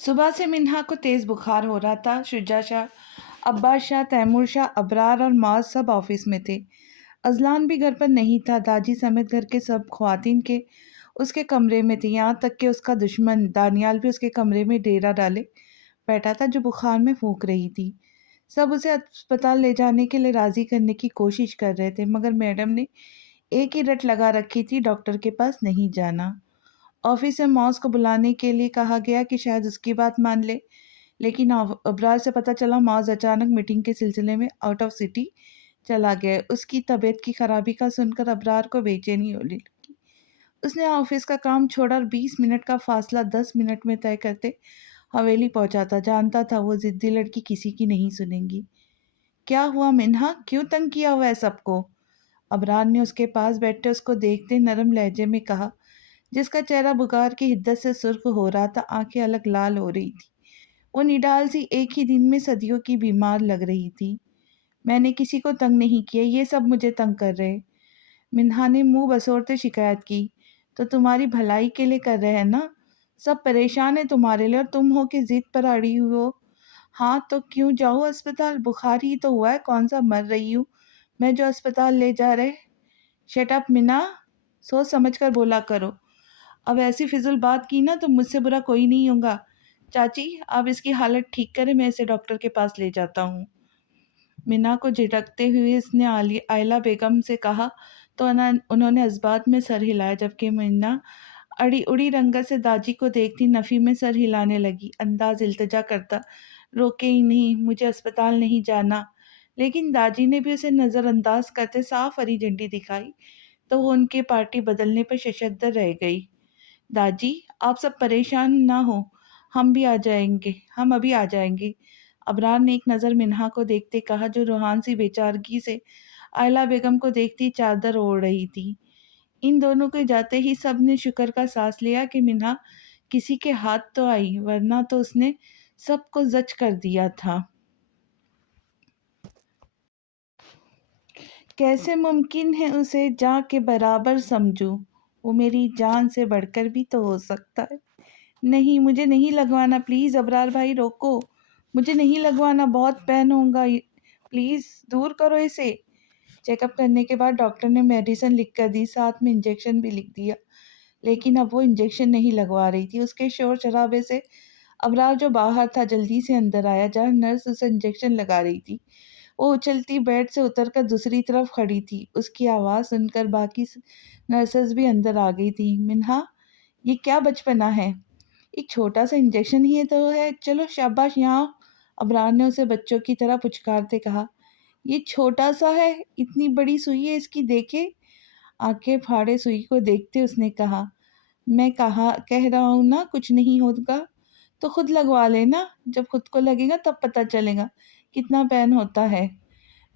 सुबह से मिन्हा को तेज बुखार हो रहा था। शुजा शाह, अब्बास शाह, तैमूर शाह, अबरार और माज सब ऑफिस में थे। अजलान भी घर पर नहीं था। दादी समेत घर के सब ख्वातीन के उसके कमरे में थी। यहाँ तक कि उसका दुश्मन दानियाल भी उसके कमरे में डेरा डाले बैठा था, जो बुखार में फूंक रही थी। सब उसे अस्पताल ले जाने के लिए राजी करने की कोशिश कर रहे थे, मगर मैडम ने एक ही रट लगा रखी थी, डॉक्टर के पास नहीं जाना। ऑफिस से मॉस को बुलाने के लिए कहा गया कि शायद उसकी बात मान ले, लेकिन अबरार से पता चला मॉज अचानक मीटिंग के सिलसिले में आउट ऑफ सिटी चला गया। उसकी तबीयत की खराबी का सुनकर अबरार को बेचैनी होने लगी। उसने ऑफिस का काम छोड़ा और 20 मिनट का फासला 10 मिनट में तय करते हवेली पहुंचा था। जानता था वो जिद्दी लड़की किसी की नहीं सुनेगी। क्या हुआ मिन्हा, क्यों तंग किया हुआ है सबको? अबरार ने उसके पास बैठे उसको देखते नरम लहजे में कहा, जिसका चेहरा बुखार की हिद्दत से सुर्ख हो रहा था, आंखें अलग लाल हो रही थी। वो निडाल सी एक ही दिन में सदियों की बीमार लग रही थी। मैंने किसी को तंग नहीं किया, ये सब मुझे तंग कर रहे। मिन्हा ने मुंह बसोरते शिकायत की। तो तुम्हारी भलाई के लिए कर रहे हैं ना? सब परेशान है तुम्हारे लिए और तुम हो कि जिद पर अड़ी हुई हो। हाँ तो क्यों जाऊँ अस्पताल? बुखार ही तो हुआ है, कौन सा मर रही हूँ मैं जो अस्पताल ले जा रहे। शट अप मिना, सोच समझ कर बोला करो। अब ऐसी फिजूल बात की ना तो मुझसे बुरा कोई नहीं होगा। चाची, आप इसकी हालत ठीक करें, मैं इसे डॉक्टर के पास ले जाता हूँ। मीना को झिड़कते हुए इसने आयला बेगम से कहा तो उन्होंने इस्बात में सर हिलाया, जबकि मीना अड़ी उड़ी रंगत से दादी को देखती नफ़ी में सर हिलाने लगी। अंदाज इल्तिजा करता, रोके ही नहीं, मुझे अस्पताल नहीं जाना। लेकिन दादी ने भी उसे नज़रअंदाज करते साफ हरी झंडी दिखाई, तो वो उनकी पार्टी बदलने पर शशद्र रह गई। दादी, आप सब परेशान ना हो, हम अभी आ जाएंगे। अबरार ने एक नज़र मिन्हा को देखते कहा, जो रूहान सी बेचारगी से आयला बेगम को देखती चादर ओढ़ रही थी। इन दोनों के जाते ही सब ने शुक्र का सांस लिया कि मिन्हा किसी के हाथ तो आई, वरना तो उसने सबको जच कर दिया था। कैसे मुमकिन है उसे जान के बराबर समझूं? वो मेरी जान से बढ़कर भी तो हो सकता है। नहीं, मुझे नहीं लगवाना, प्लीज़ अबरार भाई रोको। मुझे नहीं लगवाना, बहुत पेन होगा, प्लीज़ दूर करो इसे। चेकअप करने के बाद डॉक्टर ने मेडिसिन लिख कर दी, साथ में इंजेक्शन भी लिख दिया। लेकिन अब वो इंजेक्शन नहीं लगवा रही थी। उसके शोर शराबे से अबरार जो बाहर था जल्दी से अंदर आया, जहाँ नर्स उसे इंजेक्शन लगा रही थी। वो उछलती बेड से उतरकर दूसरी तरफ खड़ी थी। उसकी आवाज़ सुनकर बाकी नर्सेस भी अंदर आ गई थी। मिन्हा, ये क्या बचपना है? एक छोटा सा इंजेक्शन ही तो है, चलो शाबाश यहाँ। अबरार ने उसे बच्चों की तरह पुचकारते कहा। ये छोटा सा है, इतनी बड़ी सुई है इसकी, देखे। आंखें फाड़े सुई को देखते उसने कहा, मैं कह रहा हूँ ना कुछ नहीं होगा, तो खुद लगवा लेना। जब खुद को लगेगा तब पता चलेगा कितना पेन होता है।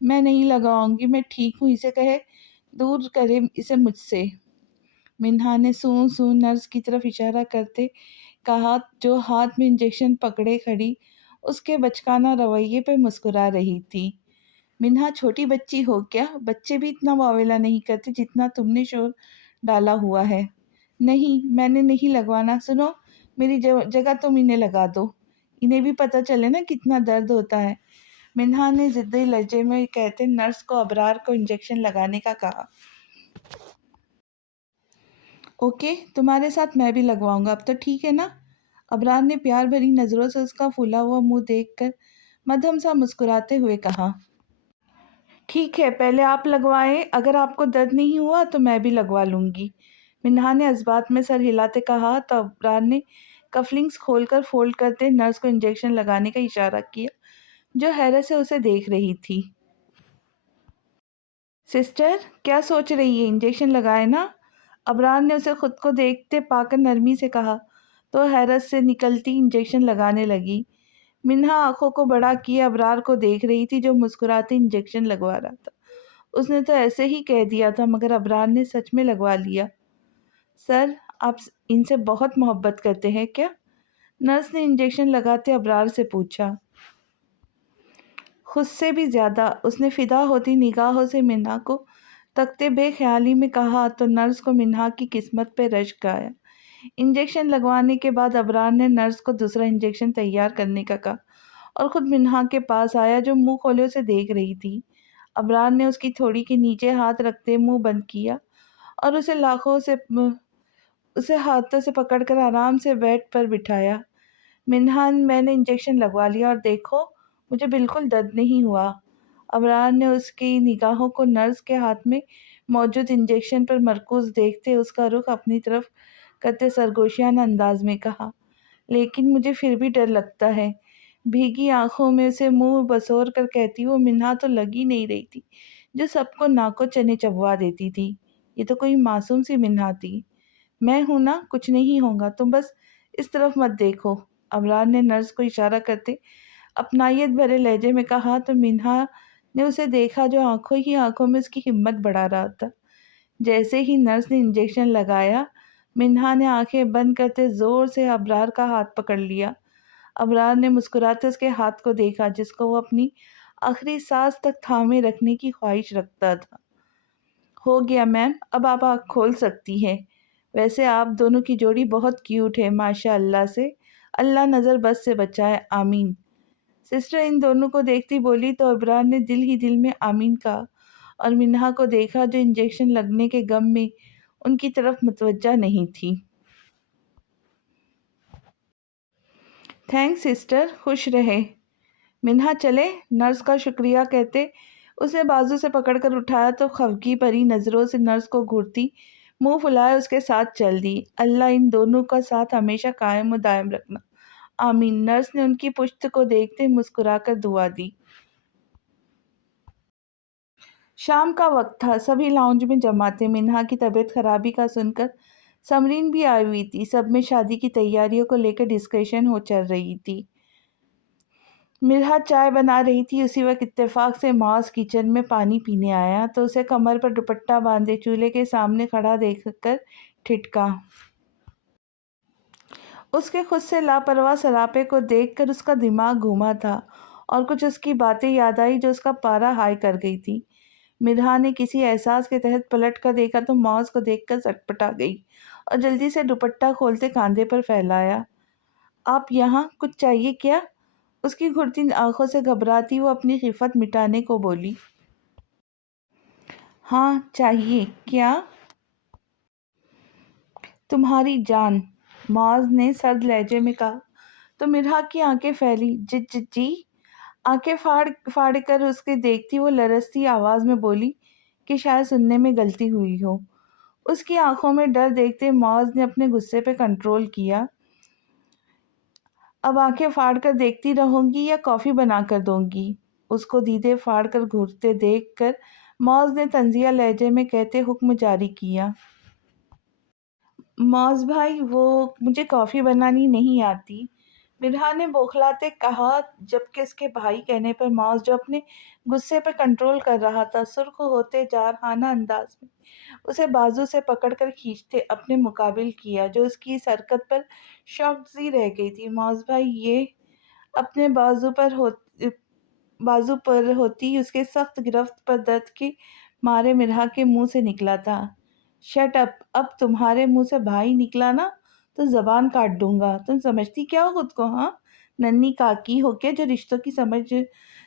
मैं नहीं लगाऊंगी, मैं ठीक हूँ, इसे कहे दूर करे इसे मुझसे। मिन्हा ने सूं सूं नर्स की तरफ इशारा करते कहा, जो हाथ में इंजेक्शन पकड़े खड़ी उसके बचकाना रवैये पे मुस्कुरा रही थी। मिन्हा, छोटी बच्ची हो क्या? बच्चे भी इतना वावेला नहीं करते जितना तुमने शोर डाला हुआ है। नहीं, मैंने नहीं लगवाना। सुनो, मेरी जगह तुम इन्हें लगा दो, इन्हें भी पता चले ना कितना दर्द होता है। मिन्हा ने जिद्दी लहजे में कहते नर्स को अबरार को इंजेक्शन लगाने का कहा। ओके, तुम्हारे साथ मैं भी लगवाऊंगा, अब तो ठीक है ना? अबरार ने प्यार भरी नज़रों से उसका फूला हुआ मुंह देखकर मध्यम सा मुस्कुराते हुए कहा। ठीक है, पहले आप लगवाएं, अगर आपको दर्द नहीं हुआ तो मैं भी लगवा लूँगी। मिन्हा ने इस्बात में सर हिलाते कहा तो अबरार ने कफलिंग्स खोलकर फोल्ड करते नर्स को इंजेक्शन लगाने का इशारा किया, जो हैरत से उसे देख रही थी। सिस्टर, क्या सोच रही है, इंजेक्शन लगाए ना? अबरार ने उसे खुद को देखते पाकर नरमी से कहा, तो हैरत से निकलती इंजेक्शन लगाने लगी। मिन्हा आंखों को बड़ा किए अबरार को देख रही थी, जो मुस्कुराते इंजेक्शन लगवा रहा था। उसने तो ऐसे ही कह दिया था, मगर अबरार ने सच में लगवा लिया। सर, आप इनसे बहुत मोहब्बत करते हैं क्या? नर्स ने इंजेक्शन लगाते अबरार से पूछा। खुद से भी ज़्यादा, उसने फिदा होती निगाहों से मिन्हा को तकते बेख्याली में कहा, तो नर्स को मिन्हा की किस्मत पे रश्क आया। इंजेक्शन लगवाने के बाद अबरार ने नर्स को दूसरा इंजेक्शन तैयार करने का कहा और खुद मिन्हा के पास आया जो मुंह खोले उसे देख रही थी। अबरार ने उसकी थोड़ी के नीचे हाथ रखते मुंह बंद किया और उसे हाथों से पकड़कर आराम से बेड पर बिठाया। मिन्हा, मैंने इंजेक्शन लगवा लिया और देखो, मुझे बिल्कुल दर्द नहीं हुआ। अबरार ने उसकी निगाहों को नर्स के हाथ में मौजूद इंजेक्शन पर मरकूज देखते उसका रुख अपनी तरफ करते सरगोशियाना अंदाज में कहा, लेकिन मुझे फिर भी डर लगता है। भीगी आंखों में उसे मुंह बसोर कर कहती वो मिन्हा तो लग ही नहीं रही थी, जो सबको नाको चने चबवा देती थी। ये तो कोई मासूम सी मिन्हा थी। मैं हूं ना, कुछ नहीं होगा, तुम बस इस तरफ मत देखो। अबरार ने नर्स को इशारा करते अपनायत भरे लहजे में कहा तो मिन्हा ने उसे देखा जो आंखों ही आंखों में उसकी हिम्मत बढ़ा रहा था। जैसे ही नर्स ने इंजेक्शन लगाया, मिन्हा ने आंखें बंद करते जोर से अबरार का हाथ पकड़ लिया। अबरार ने मुस्कुराते उसके हाथ को देखा जिसको वो अपनी आखिरी सांस तक थामे रखने की ख्वाहिश रखता था। हो गया मैम, अब आप आँख खोल सकती हैं। वैसे आप दोनों की जोड़ी बहुत क्यूट है, माशा अल्लाह से। अल्लाह नज़र बद से बचाए, आमीन। सिस्टर इन दोनों को देखती बोली तो अबरार ने दिल ही दिल में आमीन कहा और मिन्हा को देखा जो इंजेक्शन लगने के गम में उनकी तरफ मुतवज्जा नहीं थी। थैंक्स सिस्टर, खुश रहे। मिन्हा चले, नर्स का शुक्रिया कहते उसने बाजू से पकड़कर उठाया तो खफगी भरी नज़रों से नर्स को घूरती मुंह फुलाए उसके साथ चल दी। अल्लाह इन दोनों का साथ हमेशा कायम व दायम रखना, आमीन। नर्स ने उनकी पुश्त को देखते मुस्कुराकर दुआ दी। शाम का वक्त था, सभी लाउंज में जमा थे। मिन्हा की तबीयत खराबी का सुनकर समरीन भी आई हुई थी। सब में शादी की तैयारियों को लेकर डिस्कशन हो चल रही थी। मिरहा चाय बना रही थी, उसी वक्त इत्तेफाक से मास किचन में पानी पीने आया तो उसे कमर पर दुपट्टा बांधे चूल्हे के सामने खड़ा देखकर ठिठका। उसके खुद से लापरवाह सरापे को देखकर उसका दिमाग घूमा था और कुछ उसकी बातें याद आई जो उसका पारा हाई कर गई थी। मिरहा ने किसी एहसास के तहत पलट कर देखा तो मौज को देखकर सटपटा गई और जल्दी से दुपट्टा खोलते कांधे पर फैलाया। आप यहाँ, कुछ चाहिए क्या? उसकी घुरती आंखों से घबराती वो अपनी खिफत मिटाने को बोली। हाँ चाहिए, क्या? तुम्हारी जान, मौज ने सर्द लहजे में कहा तो मिरहा की आंखें फैली। जी। आंखें फाड़ फाड़ कर उसके देखती वो लरसती आवाज में बोली कि शायद सुनने में गलती हुई हो। उसकी आंखों में डर देखते मौज ने अपने गुस्से पे कंट्रोल किया। अब आंखें फाड़ कर देखती रहूंगी या कॉफी बना कर दूंगी? उसको दीदे फाड़ कर घूरते देख कर मौज ने तंजिया लहजे में कहते हुक्म जारी किया। मौज भाई, वो मुझे कॉफी बनानी नहीं आती, मिरहा ने बौखलाते कहा जबकि उसके भाई कहने पर मौज जो अपने गुस्से पर कंट्रोल कर रहा था सुर्ख होते जारहाना अंदाज में उसे बाजू से पकड़कर खींचते अपने मुकाबिल किया जो उसकी इस हरकत पर शॉक्ड सी रह गई थी। मौज भाई, ये अपने बाजू पर होती उसके सख्त गिरफ्त पर दर्द के मारे मिरहा के मुंह से निकला था। शट अप, अब तुम्हारे मुंह से भाई निकला ना तो जबान काट दूंगा। तुम समझती क्या हो खुद को? हाँ, नन्ही काकी हो के जो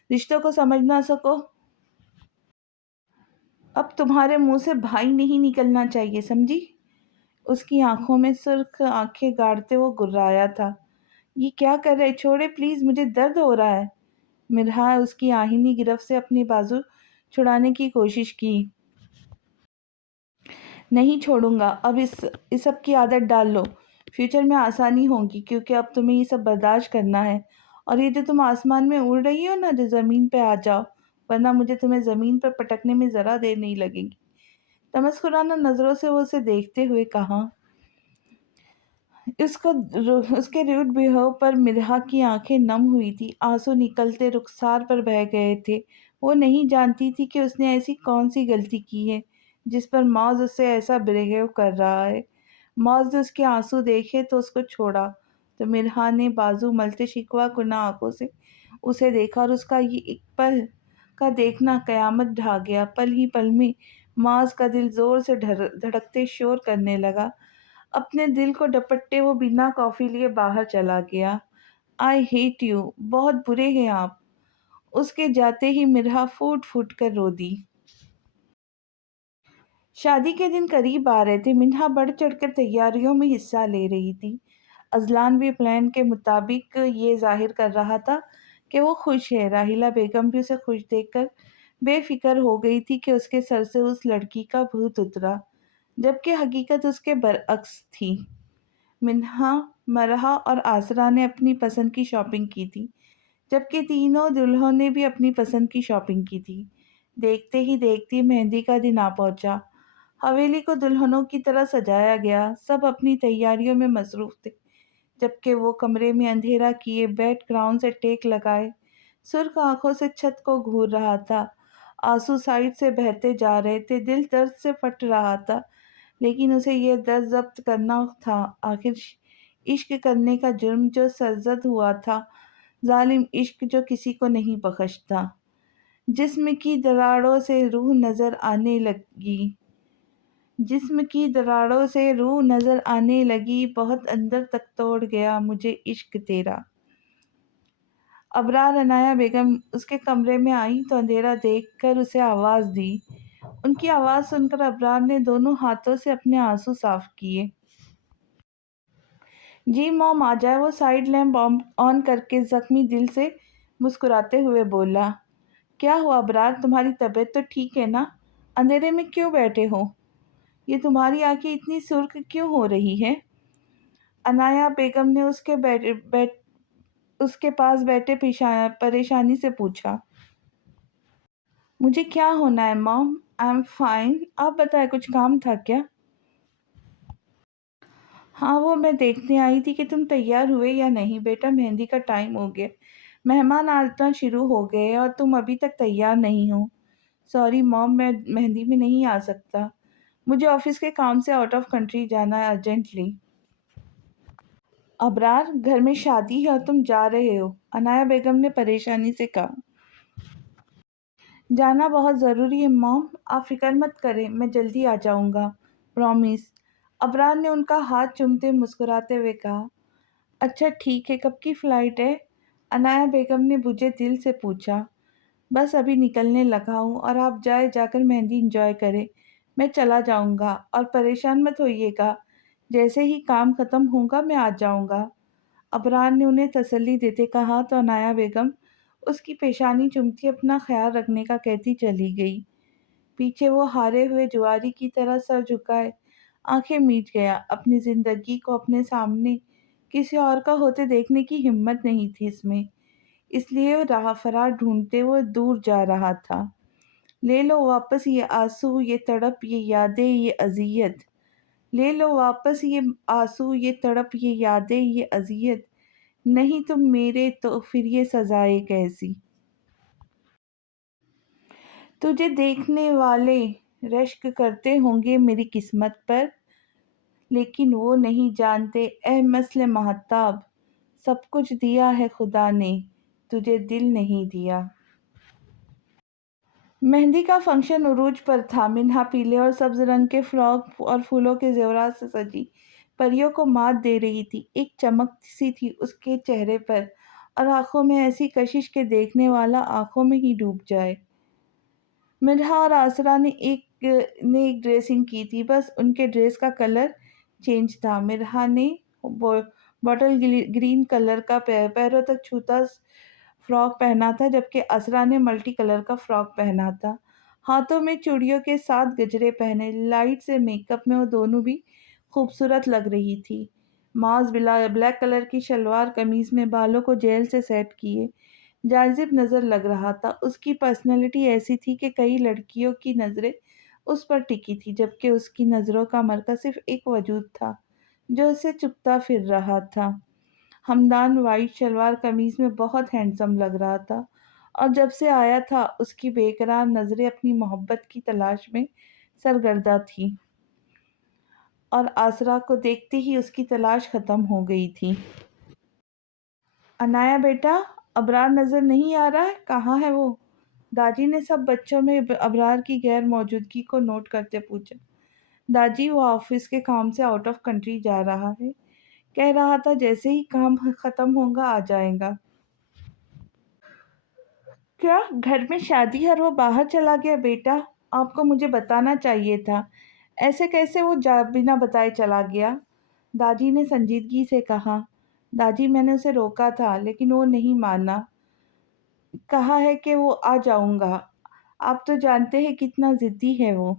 रिश्तों को समझ ना सको। अब तुम्हारे मुंह से भाई नहीं निकलना चाहिए, समझी? उसकी आंखों में सुर्ख आंखें गाड़ते वो गुर्राया था। ये क्या कर रहे? छोड़े प्लीज, मुझे दर्द हो रहा है। मिरहा उसकी आहिनी गिरफ्त से अपनी बाजू छुड़ाने की कोशिश की। नहीं छोड़ूंगा, अब इस सब की आदत डाल लो, फ्यूचर में आसानी होगी क्योंकि अब तुम्हें ये सब बर्दाश्त करना है। और ये जो तुम आसमान में उड़ रही हो ना, जो ज़मीन पे आ जाओ, वरना मुझे तुम्हें ज़मीन पर पटकने में ज़रा देर नहीं लगेगी। तमस्कुराना नज़रों से वो उसे देखते हुए कहा। इसको उसके रूड बिहेव पर मिरहा की आंखें नम हुई थी, आंसू निकलते रुखसार पर बह गए थे। वो नहीं जानती थी कि उसने ऐसी कौन सी गलती की है जिस पर मौज उससे ऐसा बिहेव कर रहा है। मौज ने उसके आंसू देखे तो उसको छोड़ा तो मिरहा ने बाजू मलते शिकवा कुना आंखों से उसे देखा और उसका ये एक पल का देखना कयामत ढा गया। पल ही पल में मौज का दिल जोर से धड़कते शोर करने लगा। اپنے دل کو ڈپٹتے وہ بنا کافی لیے باہر چلا گیا۔ آئی ہیٹ یو، بہت برے ہیں آپ۔ اس کے جاتے ہی مرہا پھوٹ پھوٹ کر رو دی۔ شادی کے دن قریب آ رہے تھے۔ منہا بڑھ چڑھ کر تیاریوں میں حصہ لے رہی تھی۔ اذلان بھی پلان کے مطابق یہ ظاہر کر رہا تھا کہ وہ خوش ہے۔ راحیلہ بیگم بھی اسے خوش دیکھ کر بے فکر ہو گئی تھی کہ اس کے سر سے اس لڑکی کا بھوت اترا، جبکہ حقیقت اس کے برعکس تھی۔ منہا، مرحا اور آسرا نے اپنی پسند کی شاپنگ کی تھی، جبکہ تینوں دلہنوں نے بھی اپنی پسند کی شاپنگ کی تھی۔ دیکھتے ہی دیکھتے مہندی کا دن آ پہنچا۔ حویلی کو دلہنوں کی طرح سجایا گیا۔ سب اپنی تیاریوں میں مصروف تھے، جبکہ وہ کمرے میں اندھیرا کیے بیک گراؤنڈ سے ٹیک لگائے سرخ آنکھوں سے چھت کو گھور رہا تھا۔ آنسو سائڈ سے بہتے جا رہے تھے، دل درد سے پھٹ رہا تھا، لیکن اسے یہ درد ضبط کرنا تھا۔ آخر عشق کرنے کا جرم جو سرزد ہوا تھا، ظالم عشق جو کسی کو نہیں بخشتا۔ جسم کی دراڑوں سے روح نظر آنے لگی، جسم کی دراڑوں سے روح نظر آنے لگی، بہت اندر تک توڑ گیا مجھے عشق تیرا۔ ابرار عنایہ بیگم اس کے کمرے میں آئیں تو اندھیرا دیکھ کر اسے آواز دی۔ ان کی آواز سن کر ابرار نے دونوں ہاتھوں سے اپنے آنسو صاف کیے۔ جی موم آ جائے۔ وہ سائیڈ لیمپ آن کر کے زخمی دل سے مسکراتے ہوئے بولا۔ کیا ہوا ابرار، تمہاری طبیعت تو ٹھیک ہے نا؟ اندھیرے میں کیوں بیٹھے ہو؟ یہ تمہاری آنکھیں اتنی سرخ کیوں ہو رہی ہیں؟ عنایہ بیگم نے اس کے پاس بیٹھے پریشانی سے پوچھا۔ مجھے کیا ہونا ہے موم، آئی ایم فائن۔ آپ بتائیں، کچھ کام تھا کیا؟ ہاں، وہ میں دیکھنے آئی تھی کہ تم تیار ہوئے یا نہیں۔ بیٹا، مہندی کا ٹائم ہو گیا، مہمان آنا شروع ہو گئے اور تم ابھی تک تیار نہیں ہو۔ سوری موم، میں مہندی میں نہیں آ سکتا، مجھے آفس کے کام سے آؤٹ آف کنٹری جانا ہے ارجنٹلی۔ ابرار، گھر میں شادی ہے اور تم جا رہے ہو، عنایہ بیگم نے پریشانی سے کہا۔ جانا بہت ضروری ہے موم، آپ فکر مت کریں، میں جلدی آ جاؤں گا، پرامس۔ ابرار نے ان کا ہاتھ چومتے مسکراتے ہوئے کہا۔ اچھا ٹھیک ہے، کب کی فلائٹ ہے؟ عنایہ بیگم نے بجھے دل سے پوچھا۔ بس ابھی نکلنے لگا ہوں، اور آپ جا کر مہندی انجوائے کریں، میں چلا جاؤں گا، اور پریشان مت ہوئیے گا، جیسے ہی کام ختم ہوگا میں آ جاؤں گا۔ ابرار نے انہیں تسلی دیتے کہا تو عنایہ بیگم اس کی پیشانی چومتی اپنا خیال رکھنے کا کہتی چلی گئی۔ پیچھے وہ ہارے ہوئے جواری کی طرح سر جھکائے آنکھیں میچ گیا۔ اپنی زندگی کو اپنے سامنے کسی اور کا ہوتے دیکھنے کی ہمت نہیں تھی اس لیے راہ فرار ڈھونڈتے وہ دور جا رہا تھا۔ لے لو واپس یہ آنسو، یہ تڑپ، یہ یادیں، یہ اذیت۔ لے لو واپس یہ آنسو، یہ تڑپ، یہ یادیں، یہ اذیت۔ نہیں تم میرے تو پھر یہ سزائے کیسی؟ تجھے دیکھنے والے رشک کرتے ہوں گے میری قسمت پر، لیکن وہ نہیں جانتے اے مثل مہتاب، سب کچھ دیا ہے خدا نے، تجھے دل نہیں دیا۔ مہندی کا فنکشن عروج پر تھا۔ منہا پیلے اور سبز رنگ کے فراک اور پھولوں کے زیورات سے سجی پریوں کو مات دے رہی تھی۔ ایک چمک سی تھی اس کے چہرے پر اور آنکھوں میں ایسی کشش کہ دیکھنے والا آنکھوں میں ہی ڈوب جائے۔ مرحا اور آسرا نے ایک ڈریسنگ کی تھی، بس ان کے ڈریس کا کلر چینج تھا۔ مرحا نے باٹل گرین کلر کا پیروں تک چھوتا فراک پہنا تھا، جبکہ اسرا نے ملٹی کلر کا فراک پہنا تھا، ہاتھوں میں چوڑیوں کے ساتھ گجرے پہنے۔ لائٹ سے میک اپ میں وہ دونوں بھی خوبصورت لگ رہی تھی۔ معاذ بلیک کلر کی شلوار قمیض میں بالوں کو جیل سے سیٹ کیے جاذب نظر لگ رہا تھا۔ اس کی پرسنالٹی ایسی تھی کہ کئی لڑکیوں کی نظریں اس پر ٹکی تھی، جبکہ اس کی نظروں کا مرکز صرف ایک وجود تھا جو اسے چپتا پھر رہا تھا۔ ہمدان وائٹ شلوار قمیض میں بہت ہینڈسم لگ رہا تھا، اور جب سے آیا تھا اس کی بے قرار نظریں اپنی محبت کی تلاش میں سرگرداں تھیں، اور آسرا کو دیکھتے ہی اس کی تلاش ختم ہو گئی تھی۔ عنایہ بیٹا، ابرار نظر نہیں آ رہا ہے، کہاں ہے وہ؟ داجی نے سب بچوں میں ابرار کی غیر موجودگی کو نوٹ کرتے پوچھا۔ दादी वो ऑफिस के काम से आउट ऑफ कंट्री जा रहा है, कह रहा था जैसे ही काम खत्म होगा आ जाएगा। क्या घर में शादी है और वो बाहर चला गया? बेटा, आपको मुझे बताना चाहिए था। ऐसे कैसे वो जा बिना बताए चला गया? दादी ने संजीदगी से कहा। दादी, मैंने उसे रोका था लेकिन वो नहीं माना। कहा है कि वो आ जाऊंगा। आप तो जानते हैं कितना जिद्दी है वो।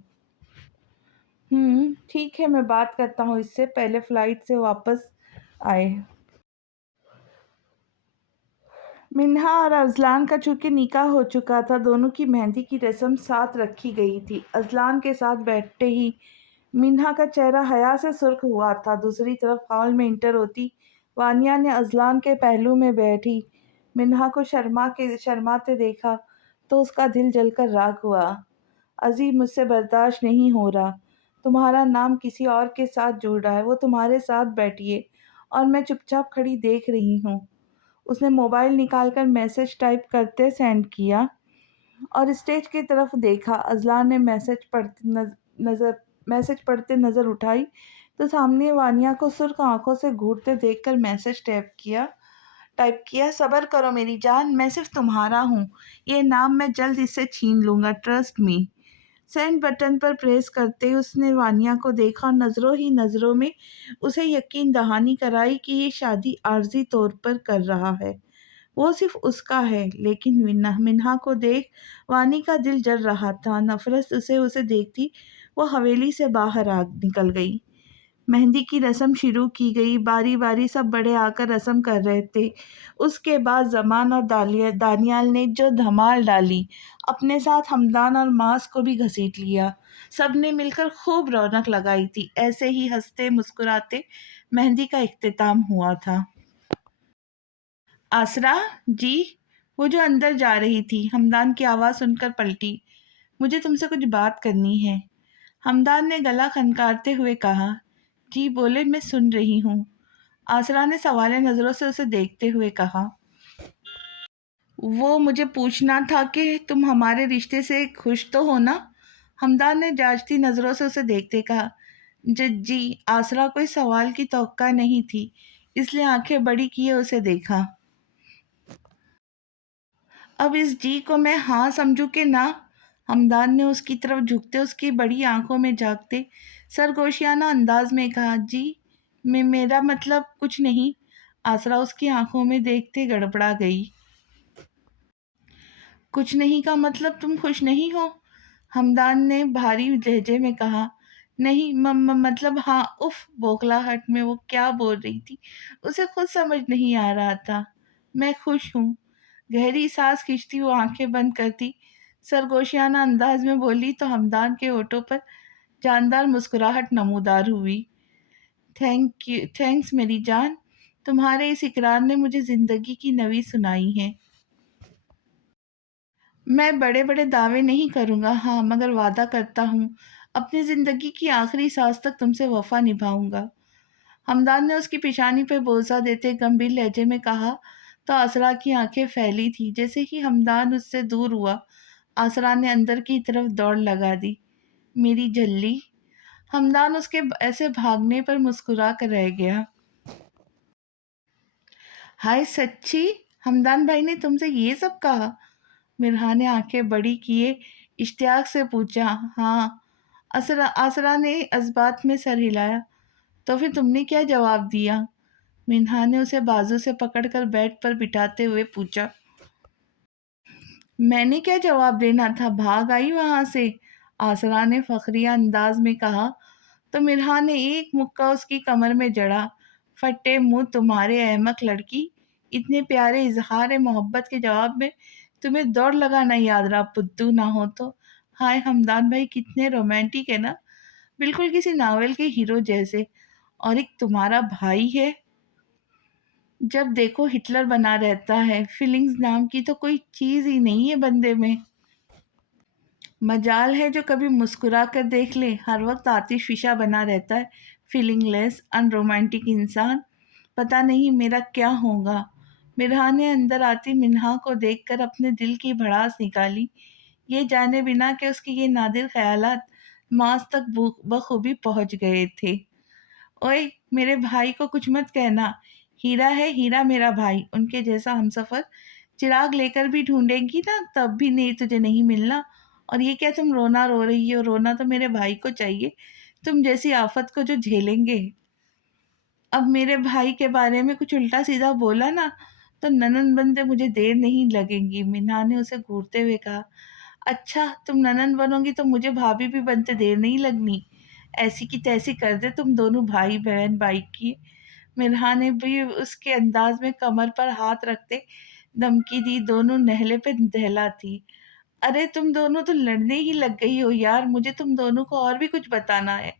ठीक है, मैं बात करता हूँ इससे पहले फ्लाइट से वापस आए। मिन्हा और अजलान का चूंकि निकाह हो चुका था, दोनों की मेहंदी की रस्म साथ रखी गई थी। अजलान के साथ बैठते ही मिन्हा का चेहरा हया से सुर्ख हुआ था। दूसरी तरफ हॉल में इंटर होती वानिया ने अजलान के पहलू में बैठी मिन्हा को शर्माते देखा तो उसका दिल जलकर राख हुआ। अजी, मुझसे बर्दाश्त नहीं हो रहा। तुम्हारा नाम किसी और के साथ जुड़ रहा है। वो तुम्हारे साथ बैठी है और मैं चुपचाप खड़ी देख रही हूँ। उसने मोबाइल निकालकर मैसेज टाइप करते सेंड किया और स्टेज की तरफ देखा। अजलान ने मैसेज पढ़ते नज़र उठाई तो सामने वानिया को सुर्ख आंखों से घूरते देखकर मैसेज टाइप किया। सब्र करो मेरी जान, मैं सिर्फ तुम्हारा हूँ। ये नाम मैं जल्द इससे छीन लूँगा, ट्रस्ट मी। सेंड बटन पर प्रेस करते ही उसने वानिया को देखा और नज़रों ही नज़रों में उसे यकीन दहानी कराई कि ये शादी आर्जी तौर पर कर रहा है, वो सिर्फ उसका है। लेकिन मिन्हा मिन्हा को देख वानी का दिल जल रहा था। नफरत उसे देखती वो हवेली से बाहर आ निकल गई। मेहंदी की रस्म शुरू की गई। बारी बारी सब बड़े आकर रस्म कर रहे थे। उसके बाद जमान और दानियाल ने जो धमाल डाली, अपने साथ हमदान और मास को भी घसीट लिया। सब ने मिलकर खूब रौनक लगाई थी। ऐसे ही हंसते मुस्कुराते मेहंदी का इख्तिताम हुआ था। आसरा जी, वो जो अंदर जा रही थी, हमदान की आवाज़ सुनकर पलटी। मुझे तुमसे कुछ बात करनी है, हमदान ने गला खनकारते हुए कहा। जी बोले, मैं सुन रही हूँ, आसरा ने सवाले नज़रों से उसे देखते हुए कहा। वो मुझे पूछना था कि तुम हमारे रिश्ते से खुश तो हो ना? हमदान ने जांचती नज़रों से उसे देखते कहा। जी। आसरा कोई सवाल की तौक्का नहीं थी, इसलिए आंखें बड़ी किए उसे देखा। अब इस जी को मैं हाँ समझू कि ना? हमदान ने उसकी तरफ झुकते उसकी बड़ी आंखों में झांकते सरगोशियाना अंदाज में कहा। जी, मेरा मतलब कुछ नहीं। आसरा उसकी आंखों में देखते गड़बड़ा गई। कुछ नहीं का मतलब तुम खुश नहीं हो? हमदान ने भारी लहजे में कहा। नहीं, मतलब हाँ। उफ, बौखलाहट में वो क्या बोल रही थी उसे खुद समझ नहीं आ रहा था। मैं खुश हूँ। गहरी सांस खींचती वो आंखें बंद करती सरगोशियाना अंदाज में बोली तो हमदान के होठों पर जानदार मुस्कुराहट नमूदार हुई। थैंक्स मेरी जान, तुम्हारे इस इकरार ने मुझे जिंदगी की नवी सुनाई है। मैं बड़े बड़े दावे नहीं करूँगा, हाँ, मगर वादा करता हूँ अपनी ज़िंदगी की आखिरी सांस तक तुमसे वफ़ा निभाऊँगा। हमदान ने उसकी पेशानी पे बोसा देते गंभीर लहजे में कहा तो आसरा की आंखें फैली थी। जैसे ही हमदान उससे दूर हुआ, आसरा ने अंदर की तरफ दौड़ लगा दी। मेरी झल्ली। हमदान उसके ऐसे भागने पर मुस्कुरा कर रह गया। हाय सच्ची, हमदान भाई ने तुमसे ये सब कहा? मिरहा ने आंखें बड़ी किए इश्तियाक से पूछा। हाँ। आसरा ने इस्बात में सर हिलाया। तो फिर तुमने क्या जवाब दिया? मिन्हा ने उसे बाजू से पकड़कर बेड पर बिठाते हुए पूछा। मैंने क्या जवाब देना था, भाग आई वहां से, आसरा ने फखरिया अंदाज में कहा तो मिरहा ने एक मुक्का उसकी कमर में जड़ा। फटे मुंह तुम्हारे अहमक लड़की, इतने प्यारे इजहार मोहब्बत के जवाब में तुम्हें दौड़ लगाना याद रहा, बुद्धू ना हो तो। हाय हमदान भाई, कितने रोमांटिक है ना, बिल्कुल किसी नावल के हीरो जैसे। और एक तुम्हारा भाई है, जब देखो हिटलर बना रहता है। फीलिंग्स नाम की तो कोई चीज ही नहीं है बंदे में। मजाल है जो कभी मुस्कुरा कर देख ले, हर वक्त आतिशफिशा बना रहता है। फीलिंगलेस अनरोमांटिक इंसान। पता नहीं मेरा क्या होगा। मिरहा ने अंदर आती मिन्हा को देखकर अपने दिल की भड़ास निकाली, ये जाने बिना कि उसके ये नादिर ख्यालात मांस तक बखूबी पहुंच गए थे। ओए, मेरे भाई को कुछ मत कहना। हीरा है, हीरा मेरा भाई, उनके जैसा हमसफर चिराग लेकर भी ढूंढेंगी ना तब भी नहीं, तुझे नहीं मिलना। और ये क्या तुम रोना रो रही हो? रोना तो मेरे भाई को चाहिए, तुम जैसी आफत को जो झेलेंगे। अब मेरे भाई के बारे में कुछ उल्टा सीधा बोला ना तो ननन बनते मुझे देर नहीं लगेगी, मीना ने उसे घूरते हुए कहा। अच्छा, तुम ननन बनोगी तो मुझे भाभी भी बनते देर नहीं लगनी। ऐसी की तैसी कर दे तुम दोनों भाई बहन भाई की। मिन्हा ने भी उसके अंदाज में कमर पर हाथ रखते धमकी दी। दोनों नहले पे दहला थी। अरे तुम दोनों तो लड़ने ही लग गई हो यार, मुझे तुम दोनों को और भी कुछ बताना है।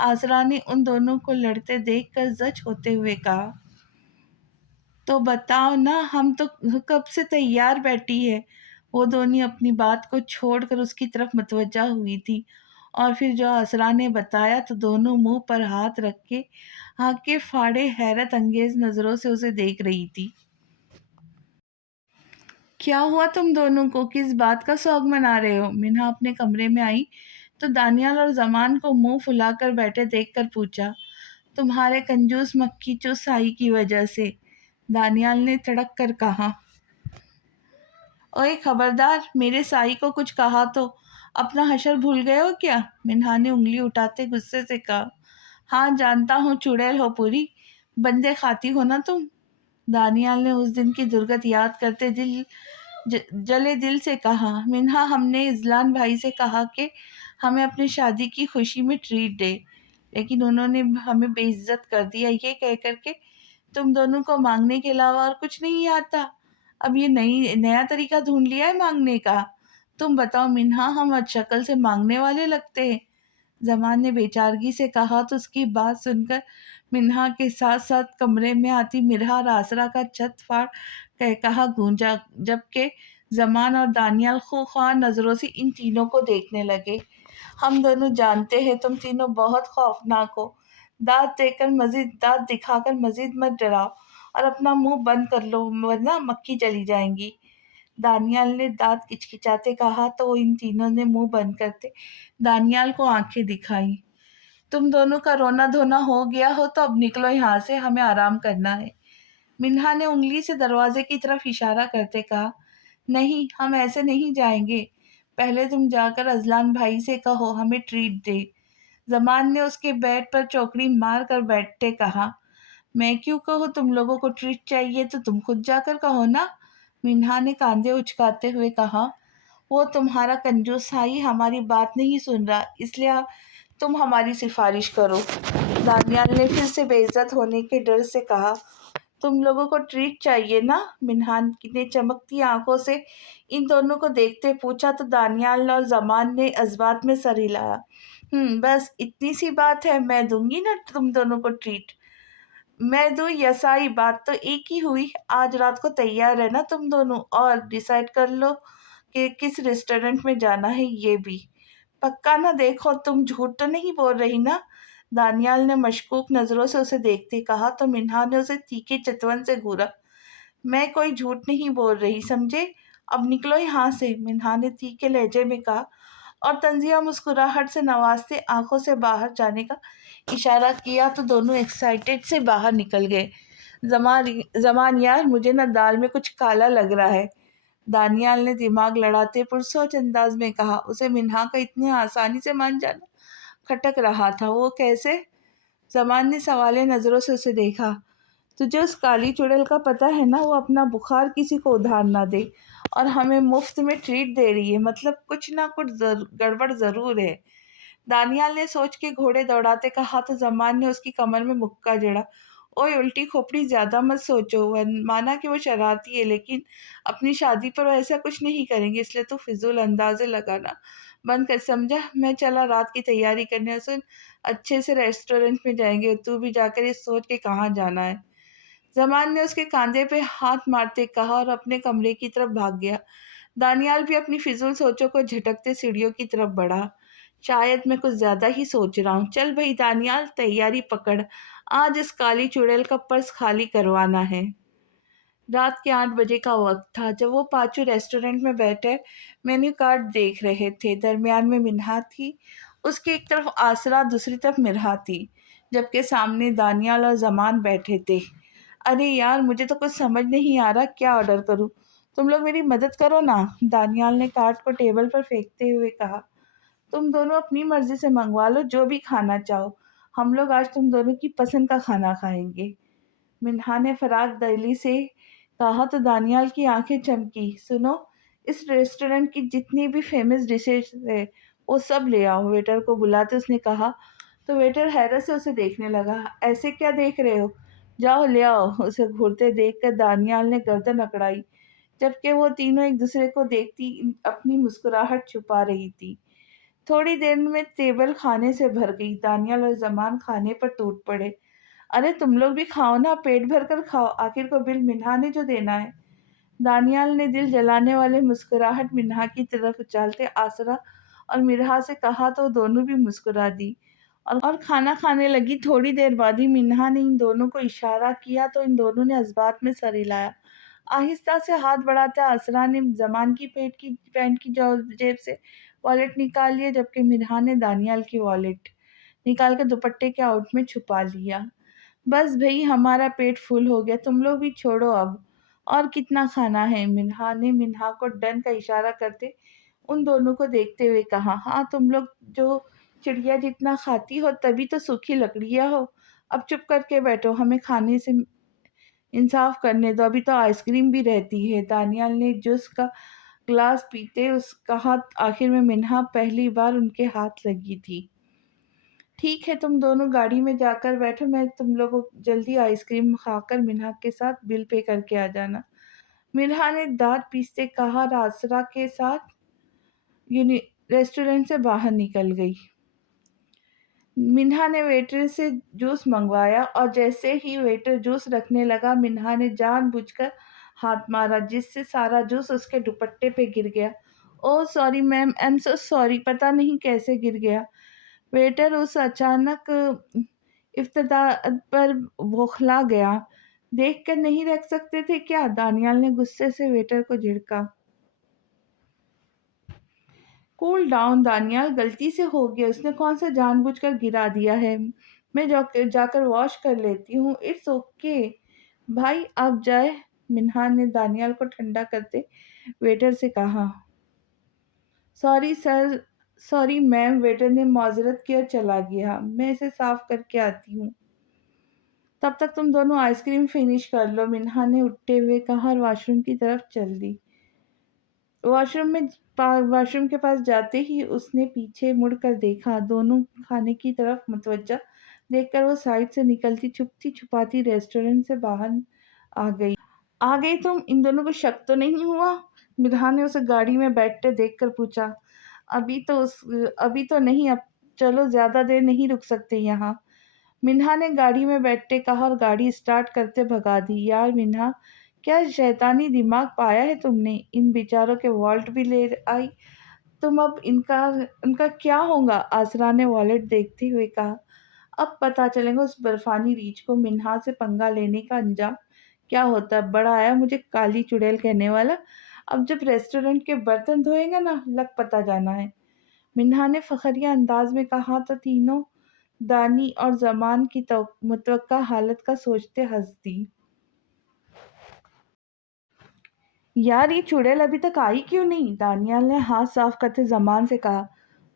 आसरा ने उन दोनों को लड़ते देखकर जज होते हुए कहा। तो बताओ ना, हम तो कब से तैयार बैठी है। वो दोनों अपनी बात को छोड़कर उसकी तरफ मतवज्जा हुई थी। और फिर जो असरा ने बताया तो दोनों मुंह पर हाथ रख के आंखें फाड़े हैरत अंगेज नजरों से उसे देख रही थी। क्या हुआ तुम दोनों को? किस बात का शौक मना रहे हो? मिन्हा अपने कमरे में आई तो दानियाल और जमान को मुंह फुलाकर बैठे देखकर पूछा। तुम्हारे कंजूस मक्खी चूस साई की वजह से, दानियाल ने तड़क कर कहा। ओए खबरदार, मेरे साई को कुछ कहा तो अपना हशर भूल गए हो क्या? मिन्हा ने उंगली उठाते गुस्से से कहा। हाँ जानता हूँ, चुड़ैल हो पूरी, बंदे खाती हो ना तुम। दानियाल ने उस दिन की दुर्गत याद करते जले दिल से कहा। मिन्हा, हमने इजलान भाई से कहा कि हमें अपनी शादी की खुशी में ट्रीट दे, लेकिन उन्होंने हमें बेइज्जत कर दिया ये कह करके तुम दोनों को मांगने के अलावा और कुछ नहीं आता। अब ये नया तरीका ढूंढ लिया है मांगने का। तुम बताओ मिन्हा, हम शक्ल से मांगने वाले लगते हैं? जमान ने बेचारगी से कहा तो उसकी बात सुनकर मिन्हा के साथ साथ कमरे में आती मिरहा और आसरा का छत फाड़ कह कहा गूंजा, जबकि जमान और दानियाल खूंखार नजरों से इन तीनों को देखने लगे। हम दोनों जानते हैं तुम तीनों बहुत खौफनाक हो। दांत दिखाकर मजीद मत डराओ और अपना मुंह बंद कर लो, वरना मक्खी चली जाएंगी। दानियाल ने दांत किचकिचाते कहा तो इन तीनों ने मुंह बंद करते दानियाल को आंखें दिखाई। तुम दोनों का रोना धोना हो गया हो तो अब निकलो यहाँ से, हमें आराम करना है। मिन्हा ने उंगली से दरवाजे की तरफ इशारा करते कहा। नहीं, हम ऐसे नहीं जाएंगे। पहले तुम जाकर अजलान भाई से कहो हमें ट्रीट दे। जमान ने उसके बेड पर चौकड़ी मार कर बैठते कहा। मैं क्यों कहूँ? तुम लोगों को ट्रीट चाहिए तो तुम खुद जाकर कहो ना। मिन्हा ने कांधे उचकाते हुए कहा। वो तुम्हारा कंजूस भाई हमारी बात नहीं सुन रहा, इसलिए तुम हमारी सिफारिश करो। दानियाल ने फिर से बेइज्जत होने के डर से कहा। तुम लोगों को ट्रीट चाहिए ना? मिन्हान ने चमकती आंखों से इन दोनों को देखते पूछा तो दानियाल और जमान ने अजबात में सर हिलाया। बस इतनी सी बात है, मैं दूंगी ना तुम दोनों को ट्रीट। मैं दूं या साई, बात तो एक ही हुई। आज रात को तैयार है ना तुम दोनों, और डिसाइड कर लो कि किस रेस्टोरेंट में जाना है ये भी। पक्का ना? देखो तुम झूठ तो नहीं बोल रही ना? दानियाल ने मशकूक नजरों से उसे देखते कहा तो मिन्हा ने उसे तीखे चितवन से घूरा। मैं कोई झूठ नहीं बोल रही, समझे? अब निकलो यहाँ से, मिन्हा ने तीखे लहजे में कहा और तंजिया मुस्कुराहट से नवाजते आंखों से बाहर जाने का इशारा किया तो दोनों एक्साइटेड से बाहर निकल गए। जमान जमान यार, मुझे ना दाल में कुछ काला लग रहा है, दानियाल ने दिमाग लड़ाते पुरसोच अंदाज में कहा। उसे मिन्हा का इतनी आसानी से मान जाना खटक रहा था। वो कैसे? जमान ने सवाले नजरों से उसे देखा। तुझे उस काली चुड़ैल का पता है ना, वो अपना बुखार किसी को उधार ना दे और हमें मुफ्त में ट्रीट दे रही है, मतलब कुछ ना कुछ गड़बड़ जरूर है। दानियाल ने सोच के घोड़े दौड़ाते कहा तो जमान ने उसकी कमर में मुक्का जड़ा। ओए उल्टी खोपड़ी, ज्यादा मत सोचो। वह माना कि वो शरारती है, लेकिन अपनी शादी पर वो ऐसा कुछ नहीं करेंगे, इसलिए तो फिजूल अंदाजे लगाना बंद कर, समझा? मैं चला रात की तैयारी करने, सुन, अच्छे से रेस्टोरेंट में जाएंगे, तू भी जाकर ये सोच के कहाँ जाना है। जमान ने उसके कांधे पे हाथ मारते कहा और अपने कमरे की तरफ भाग गया। दानियाल भी अपनी फिजूल सोचों को झटकते सीढ़ियों की तरफ बढ़ा। शायद मैं कुछ ज्यादा ही सोच रहा हूँ। चल भाई दानियाल, तैयारी पकड़, आज इस काली चुड़ैल का पर्स खाली करवाना है। रात के 8 बजे का वक्त था जब वो पांचों रेस्टोरेंट में बैठे मेन्यू कार्ड देख रहे थे। दरमियान में मिन्हा थी اس کی ایک طرف آسرا، دوسری طرف مرہا تھی، جبکہ سامنے دانیال اور زمان بیٹھے تھے۔ ارے یار، مجھے تو کچھ سمجھ نہیں آ رہا کیا آرڈر کروں، تم لوگ میری مدد کرو نا، دانیال نے کارٹ کو ٹیبل پر پھینکتے ہوئے کہا۔ تم دونوں اپنی مرضی سے منگوا لو جو بھی کھانا چاہو، ہم لوگ آج تم دونوں کی پسند کا کھانا کھائیں گے، منہا نے فراق دلی سے کہا تو دانیال کی آنکھیں چمکی۔ سنو، اس ریسٹورنٹ کی جتنی بھی فیمس ڈشز ہے وہ سب لے آؤ، ویٹر کو بلاتے اس نے کہا، تو ویٹر حیرت سے اسے دیکھنے لگا۔ ایسے کیا دیکھ رہے ہو، جاؤ لے آؤ، اسے گھورتے دیکھ کر دانیال نے گردن اکڑائی، جبکہ وہ تینوں ایک دوسرے کو دیکھتی اپنی مسکراہٹ چھپا رہی تھی۔ تھوڑی دیر میں ٹیبل کھانے سے بھر گئی، دانیال اور زمان کھانے پر ٹوٹ پڑے۔ ارے تم لوگ بھی کھاؤ نا، پیٹ بھر کر کھاؤ، آخر کو بل منہا نے جو دینا ہے، دانیال نے دل جلانے والے مسکراہٹ منہا کی طرف اچالتے آسرا اور مرہا سے کہا تو دونوں بھی مسکرا دی اور کھانا کھانے لگی۔ تھوڑی دیر بعد ہی منہا نے ان دونوں کو اشارہ کیا تو ان دونوں نے اثبات میں سر ہلایا۔ آہستہ سے ہاتھ بڑھاتے آسرا نے زمان کی پینٹ کی جیب سے والیٹ نکال لیا، جبکہ مرہا نے دانیال کی والیٹ نکال کر دوپٹے کے آؤٹ میں چھپا لیا۔ بس بھئی، ہمارا پیٹ فل ہو گیا، تم لوگ بھی چھوڑو اب، اور کتنا کھانا ہے، منہا نے منہا کو ڈن کا اشارہ کرتے ان دونوں کو دیکھتے ہوئے کہا۔ ہاں، تم لوگ جو چڑیا جتنا کھاتی ہو تبھی تو سوکھی لکڑیاں ہو، اب چپ کر کے بیٹھو، ہمیں کھانے سے انصاف کرنے دو، ابھی تو آئس کریم بھی رہتی ہے، دانیال نے جوس کا گلاس پیتے اس کہا۔ آخر میں منہا پہلی بار ان کے ہاتھ لگی تھی۔ ٹھیک ہے، تم دونوں گاڑی میں جا کر بیٹھو، میں تم لوگوں جلدی آئس کریم کھا کر منہا کے ساتھ بل پے کر کے آ جانا، مرہا نے دانت پیستے کہا اور آسرا کے ساتھ ریسٹورنٹ سے باہر نکل گئی۔ منہا نے ویٹر سے جوس منگوایا اور جیسے ہی ویٹر جوس رکھنے لگا، منہا نے جان بوجھ کر ہاتھ مارا، جس سے سارا جوس اس کے دوپٹے پہ گر گیا۔ Oh sorry ma'am, I am so sorry, پتہ نہیں کیسے گر گیا۔ ویٹر اس اچانک افتتاح پر بوکھلا گیا۔ دیکھ کر نہیں رکھ سکتے تھے کیا، دانیال نے غصے سے ویٹر کو جھڑکا۔ کول ڈاؤن دانیال، غلطی سے ہو گیا، اس نے کون سا جان بوجھ کر گرا دیا ہے، میں جا کر واش کر لیتی ہوں، اٹس اوکے بھائی، آپ جائیں، منہا نے دانیال کو ٹھنڈا کرتے ویٹر سے کہا۔ Sorry sir, sorry ma'am, waiter نے معذرت کی اور چلا گیا، میں اسے صاف کر کے آتی ہوں، تب تک تم دونوں آئس کریم فنش کر لو، منہا نے اٹھتے ہوئے کہا اور واش روم کی طرف چل دی۔ واش روم کے پاس جاتے ہی اس نے پیچھے مڑ کر دیکھا، دونوں کھانے کی طرف متوجہ دیکھ کر وہ سائڈ سے نکلتی چھپتی چھپاتی ریسٹورنٹ سے باہر آ گئی تم، ان دونوں کو شک تو نہیں ہوا، مرہا نے اسے گاڑی میں بیٹھتے دیکھ کر پوچھا۔ ابھی تو نہیں، اب چلو، زیادہ دیر نہیں رک سکتے یہاں، منہا نے گاڑی میں بیٹھتے کہا اور گاڑی اسٹارٹ کرتے بھگا دی۔ یار منہا، کیا شیطانی دماغ پایا ہے تم نے، ان بیچاروں کے والٹ بھی لے آئی تم، اب ان کا کیا ہوگا، آسرا نے والٹ دیکھتے ہوئے کہا۔ اب پتہ چلے گا اس برفانی ریچھ کو منہا سے پنگا لینے کا انجام کیا ہوتا ہے، بڑا آیا مجھے کالی چڑیل کہنے والا، اب جب ریسٹورنٹ کے برتن دھوئے گا نا، لگ پتہ جانا ہے، منہا نے فخریہ انداز میں کہا تو تینوں دانی اور زمان کی متوقع حالت کا سوچتے ہنس دی۔ یار یہ چڑیل ابھی تک آئی کیوں نہیں، دانیال نے ہاتھ صاف کرتے زمان سے کہا۔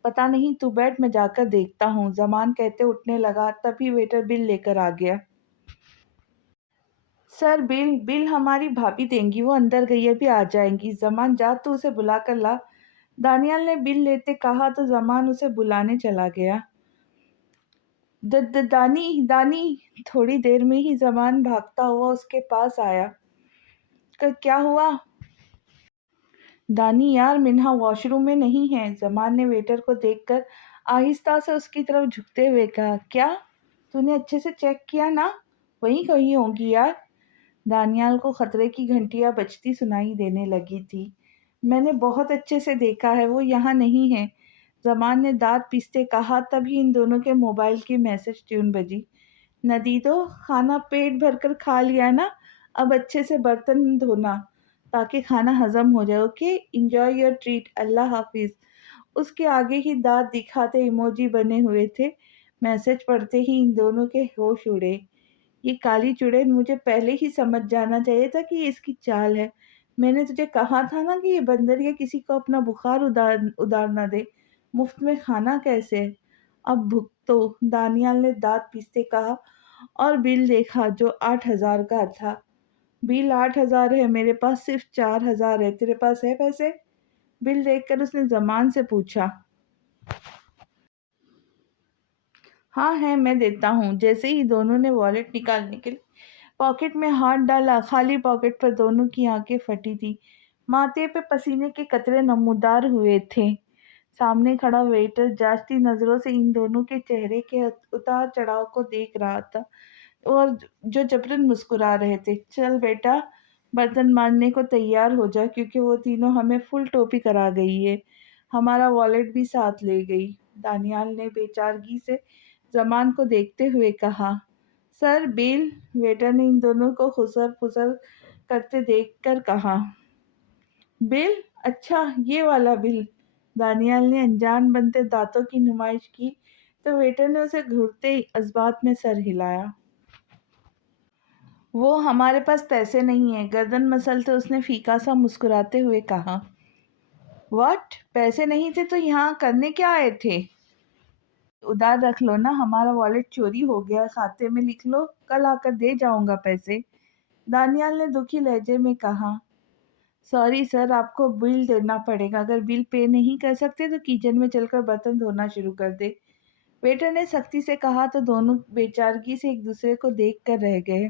پتہ نہیں، تو بیٹھ، میں جا کر دیکھتا ہوں، زمان کہتے اٹھنے لگا، تبھی ویٹر بل لے کر آ گیا۔ سر بل ہماری بھابھی دیں گی، وہ اندر گئی، ابھی آ جائیں گی، زمان جا تو اسے بلا کر لا، دانیال نے بل لیتے کہا تو زمان اسے بلانے چلا گیا۔ دانی، تھوڑی دیر میں ہی زمان بھاگتا ہوا اس کے پاس آیا۔ کیا ہوا؟ دانی یار، منہا واش روم میں نہیں ہے، زمان نے ویٹر کو دیکھ کر آہستہ سے اس کی طرف جھکتے ہوئے کہا۔ کیا؟ تو نے اچھے سے چیک کیا نا؟ وہیں کہیں ہوگی یار، دانیال کو خطرے کی گھنٹیاں بجتی سنائی دینے لگی تھی۔ میں نے بہت اچھے سے دیکھا ہے، وہ یہاں نہیں ہے، زمان نے دانت پیستے کہا، تبھی ان دونوں کے موبائل کی میسج ٹیون بجی۔ ندیدو، کھانا پیٹ بھر کر کھا لیا نا، اب اچھے سے برتن دھونا تاکہ کھانا ہضم ہو جائے، اوکے، انجوائے یور ٹریٹ، اللہ حافظ۔ اس کے آگے ہی دانت دکھاتے ایموجی بنے ہوئے تھے۔ میسج پڑھتے ہی ان دونوں کے ہوش اڑے۔ یہ کالی چڑیل، مجھے پہلے ہی سمجھ جانا چاہیے تھا کہ یہ اس کی چال ہے۔ میں نے تجھے کہا تھا نا کہ یہ بندر یا کسی کو اپنا بخار ادار نہ دے۔ مفت میں کھانا کیسے؟ اب بھگتو، دانیال نے دانت پیستے کہا اور بل دیکھا جو 8,000 کا تھا۔ بل 8,000 ہے، میرے پاس صرف 4,000 ہے، تیرے پاس ہے پیسے؟ بل دیکھ کر اس نے زمان سے پوچھا۔ ہاں ہے، میں دیتا ہوں۔ جیسے ہی دونوں نے والیٹ نکالنے کے لیے پاکٹ میں ہاتھ ڈالا، خالی پاکٹ پر دونوں کی آنکھیں پھٹی تھی، ماتھے پہ پسینے کے قطرے نمودار ہوئے تھے۔ سامنے کھڑا ویٹر جانچتی نظروں سے ان دونوں کے چہرے کے اتار چڑھاؤ کو دیکھ رہا تھا اور جو جبراً مسکرا رہے تھے۔ چل بیٹا، برتن مانجنے کو تیار ہو جا، کیونکہ وہ تینوں ہمیں فل ٹوپی کرا گئی ہے، ہمارا والیٹ بھی ساتھ لے گئی۔ دانیال نے بے چارگی سے زمان کو دیکھتے ہوئے کہا۔ سر بل، ویٹر نے ان دونوں کو خسر پسر کرتے دیکھ کر کہا۔ بل؟ اچھا، یہ والا بل؟ دانیال نے انجان بنتے دانتوں کی نمائش کی تو ویٹر نے اسے گھورتے اثبات میں سر ہلایا۔ وہ ہمارے پاس پیسے نہیں ہیں، گردن مسلتے اس نے پھیکا سا مسکراتے ہوئے کہا۔ واٹ؟ پیسے نہیں تھے تو یہاں کرنے کیا آئے تھے؟ ادھار رکھ لو نا، ہمارا والیٹ چوری ہو گیا، کھاتے میں لکھ لو، کل آ کر دے جاؤں گا پیسے۔ دانیال نے دکھی لہجے میں کہا۔ سوری سر، آپ کو بل دینا پڑے گا، اگر بل پے نہیں کر سکتے تو کچن میں چل کر برتن دھونا شروع کر دے، ویٹر نے سختی سے کہا تو دونوں بے چارگی سے ایک دوسرے کو دیکھ کر رہ گئے۔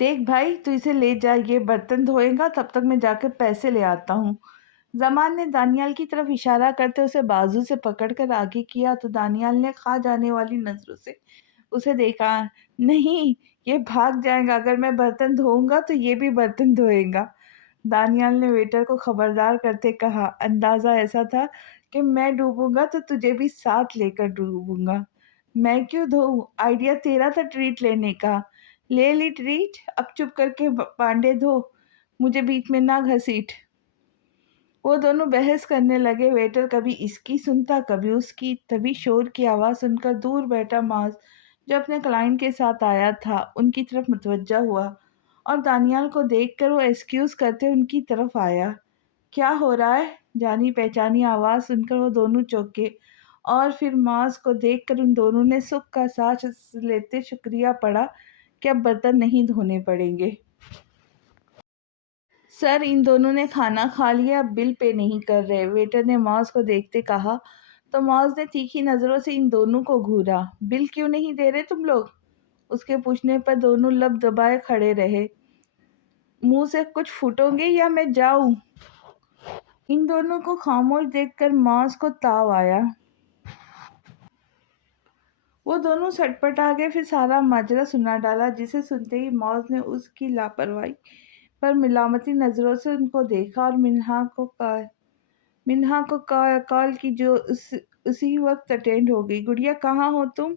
دیکھ بھائی، تو اسے لے جا، یہ برتن دھوئے گا، تب تک میں جا کے پیسے لے آتا ہوں۔ زمان نے دانیال کی طرف اشارہ کرتے اسے بازو سے پکڑ کر آگے کیا تو دانیال نے کھا جانے والی نظروں سے اسے دیکھا۔ نہیں، یہ بھاگ جائے گا، اگر میں برتن دھوؤں گا تو یہ بھی برتن دھوئے گا۔ دانیال نے ویٹر کو خبردار کرتے کہا۔ اندازہ ایسا تھا کہ میں ڈوبوں گا تو تجھے بھی ساتھ لے کر ڈوبوں گا۔ میں کیوں دھوؤں؟ آئیڈیا تیرا تھا ٹریٹ لینے کا، لے لی ٹریٹ، اب چپ کر کے بانڈے دھو، مجھے بیچ میں نہ گھسیٹ۔ وہ دونوں بحث کرنے لگے، ویٹر کبھی اس کی سنتا کبھی اس کی، تبھی شور کی آواز سن کر دور بیٹھا معاذ جو اپنے کلائنٹ کے ساتھ آیا تھا ان کی طرف متوجہ ہوا اور دانیال کو دیکھ کر وہ ایکسکیوز کرتے ان کی طرف آیا۔ کیا ہو رہا ہے؟ جانی پہچانی آواز سن کر وہ دونوں چونکے اور پھر معاذ کو دیکھ کر ان دونوں نے سکھ کا سانس لیتے شکریہ پڑھا کہ اب برتن نہیں دھونے پڑیں گے۔ سر، ان دونوں نے کھانا کھا لیا، اب بل پے نہیں کر رہے، ویٹر نے معاذ کو دیکھتے کہا تو معاذ نے تیکھی نظروں سے ان دونوں کو گھورا۔ بل کیوں نہیں دے رہے تم لوگ؟ اس کے پوچھنے پر دونوں لب دبائے کھڑے رہے۔ منہ سے کچھ پھوٹو گے یا میں جاؤں؟ ان دونوں کو خاموش دیکھ کر معاذ کو تاؤ آیا۔ وہ دونوں سٹ پٹ آ گئے، پھر سارا ماجرا سنا ڈالا، جسے سنتے ہی معاذ نے اس کی لاپرواہی پر ملامتی نظروں سے ان کو دیکھا اور منہا کو کال کی جو اسی وقت اٹینڈ ہو گئی۔ گڑیا کہاں ہو تم؟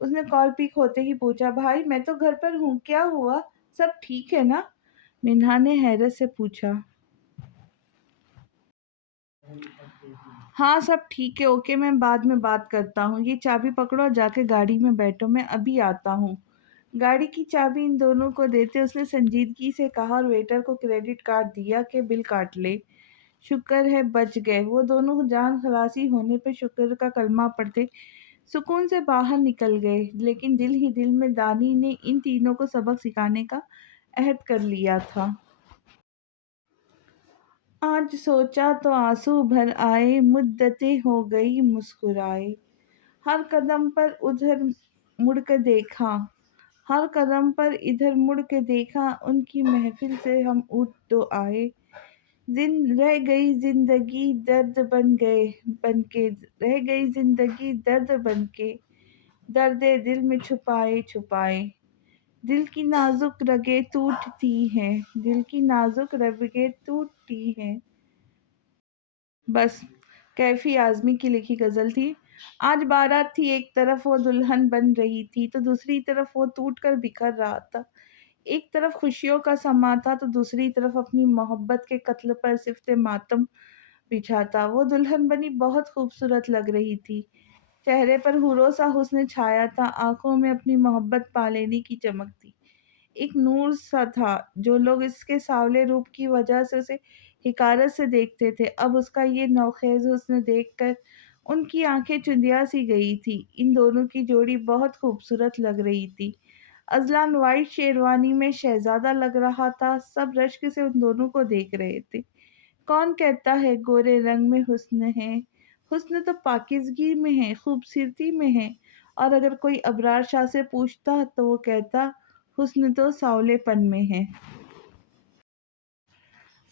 اس نے کال پک ہوتے ہی پوچھا۔ بھائی میں تو گھر پر ہوں، کیا ہوا؟ سب ٹھیک ہے نا؟ منہا نے حیرت سے پوچھا۔ ہاں سب ٹھیک ہے، اوکے، میں بعد میں بات کرتا ہوں، یہ چابی پکڑو اور جا کے گاڑی میں بیٹھو، میں ابھی آتا ہوں۔ گاڑی کی چابی ان دونوں کو دیتے اس نے سنجیدگی سے کہا اور ویٹر کو کریڈٹ کارڈ دیا کہ بل کاٹ لے۔ شکر ہے بچ گئے۔ وہ دونوں جان خلاصی ہونے پہ شکر کا کلمہ پڑھتے سکون سے باہر نکل گئے، لیکن دل ہی دل میں دانی نے ان تینوں کو سبق سکھانے کا عہد کر لیا تھا۔ آج سوچا تو آنسو بھر آئے، مدتیں ہو گئی مسکرائے، ہر قدم پر ادھر مڑ کے دیکھا، ہر قدم پر ادھر مڑ کے دیکھا، ان کی محفل سے ہم اٹھ تو آئے، رہ گئی زندگی درد بن کے، رہ گئی زندگی درد بن کے، درد دل میں چھپائے چھپائے، دل کی نازک رگیں ٹوٹتی ہیں، دل کی نازک رگیں ٹوٹتی ہیں۔ بس کیفی اعظمی کی لکھی غزل تھی۔ آج بارات تھی، ایک طرف وہ دلہن بن رہی تھی تو دوسری طرف وہ ٹوٹ کر بکھر رہا تھا، ایک طرف خوشیوں کا سماں تھا تو دوسری طرف اپنی محبت کے قتل پر صفت ماتم बिछा था। वो दुल्हन बनी बहुत खूबसूरत लग रही थी। चेहरे पर हूरों सा हुस्न छाया था, आंखों में अपनी मोहब्बत पा लेने की चमक थी। एक नूर सा था जो लोग इसके सांवले रूप की वजह से उसे हिकारत से देखते थे। अब उसका ये नौखेज हुस्न देखकर उनकी आंखें चुंधिया सी गई थी। इन दोनों की जोड़ी बहुत खूबसूरत लग रही थी। अजलान वाइट शेरवानी में शहजादा लग रहा था। सब रश्क से उन दोनों को देख रहे थे। कौन कहता है गोरे रंग में हुस्न है? हुस्न तो पाकिज़गी में है, खूबसूरती में है। और अगर कोई अबरार शाह से पूछता तो वो कहता हुस्न तो सांवलेपन में है।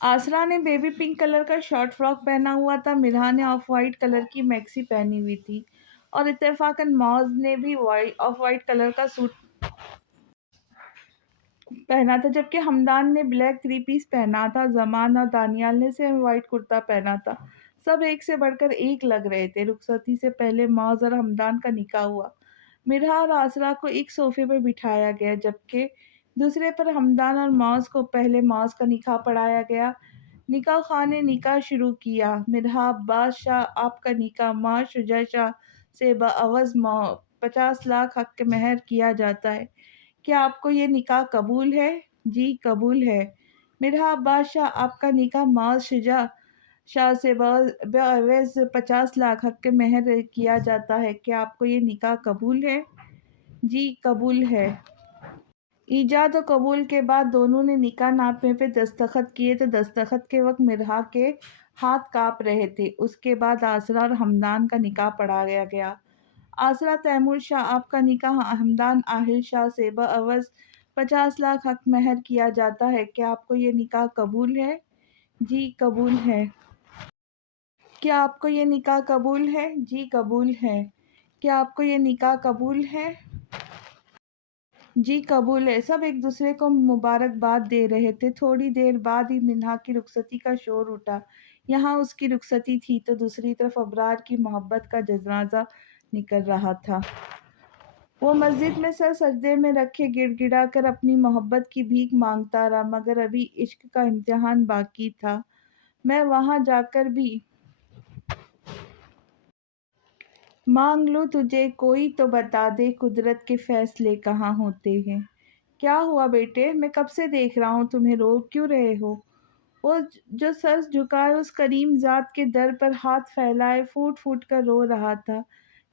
आसरा ने बेबी पिंक कलर का शॉर्ट फ्रॉक पहना हुआ था। मिराह ने ऑफ वाइट कलर की मैक्सी पहनी हुई थी और इत्तेफाकन मौज ने भी वाइट ऑफ वाइट कलर का सूट पहना था, जबकि हमदान ने ब्लैक थ्री पीस पहना था। जमान और दानियाल ने सेम वाइट कुर्ता पहना था। सब एक से बढ़कर एक लग रहे थे। रुखसती से पहले मौज और हमदान का निकाह हुआ। मिरहा और आसरा को एक सोफे पर बिठाया गया, जबकि दूसरे पर हमदान और मौज को पहले मौज का निकाह पढ़ाया गया। निकाह खां ने निकाह शुरू किया। मिरहा अब्बास शाह, आपका निकाह मां शुजा शाह से बअवज़ 50 लाख हक के महर किया जाता है। क्या आपको ये निकाह कबूल है? जी कबूल है। मिरहा अब्बास शाह, आपका निकाह माज शुजा शाह से बएवज़ 50 लाख हक के महर किया जाता है। क्या आपको ये निकाह कबूल है? जी कबूल है। ईजाद और कबूल के बाद दोनों ने निकाह नामे पे दस्तखत किए तो दस्तखत के वक्त मिरहा के हाथ कांप रहे थे। उसके बाद आसरा और हमदान का निकाह पढ़ाया गया। आसरा तैमूर शाह, आपका निकाह हमदान आहिल शाह से बअवज़ 50 लाख हक महर किया जाता है। क्या आपको ये निकाह कबूल है? जी कबूल है। क्या आपको ये निकाह कबूल है? जी कबूल है। क्या आपको ये निकाह कबूल है? जी कबूल है। सब एक दूसरे को मुबारकबाद दे रहे थे। थोड़ी देर बाद ही मिन्हा की रुखसती का शोर उठा। यहाँ उसकी रुखसती थी तो दूसरी तरफ अबरार की मोहब्बत का जनाजा निकल रहा था। वो मस्जिद में सर सजदे में रखे गिड़गिड़ा कर अपनी मोहब्बत की भीख मांगता रहा, मगर अभी इश्क का इम्तिहान बाकी था। मैं वहां जाकर भी मांग लूं तुझे, कोई तो बता दे कुदरत के फैसले कहाँ होते हैं। क्या हुआ बेटे? मैं कब से देख रहा हूँ, तुम्हें रो क्यों रहे हो? वो जो सर झुकाए उस करीम जात के दर पर हाथ फैलाए फूट फूट कर रो रहा था।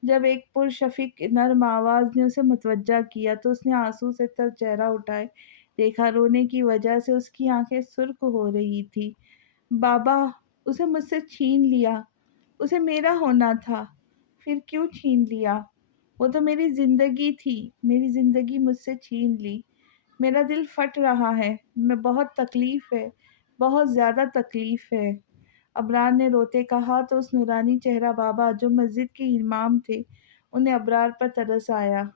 जब एक पुरशफिक नर्म आवाज ने उसे मुतवज्जा किया तो उसने आंसू से तर चेहरा उठाए देखा। रोने की वजह से उसकी आंखें सुर्ख हो रही थी। बाबा, उसे मुझसे छीन लिया। उसे मेरा होना था, फिर क्यों छीन लिया? वो तो मेरी जिंदगी थी। मेरी जिंदगी मुझसे छीन ली। मेरा दिल फट रहा है। मैं बहुत तकलीफ है, बहुत ज़्यादा तकलीफ है। अबरार ने रोते कहा तो उस नूरानी चेहरा बाबा जो मस्जिद के इमाम थे, उन्हें अबरार पर तरस आया।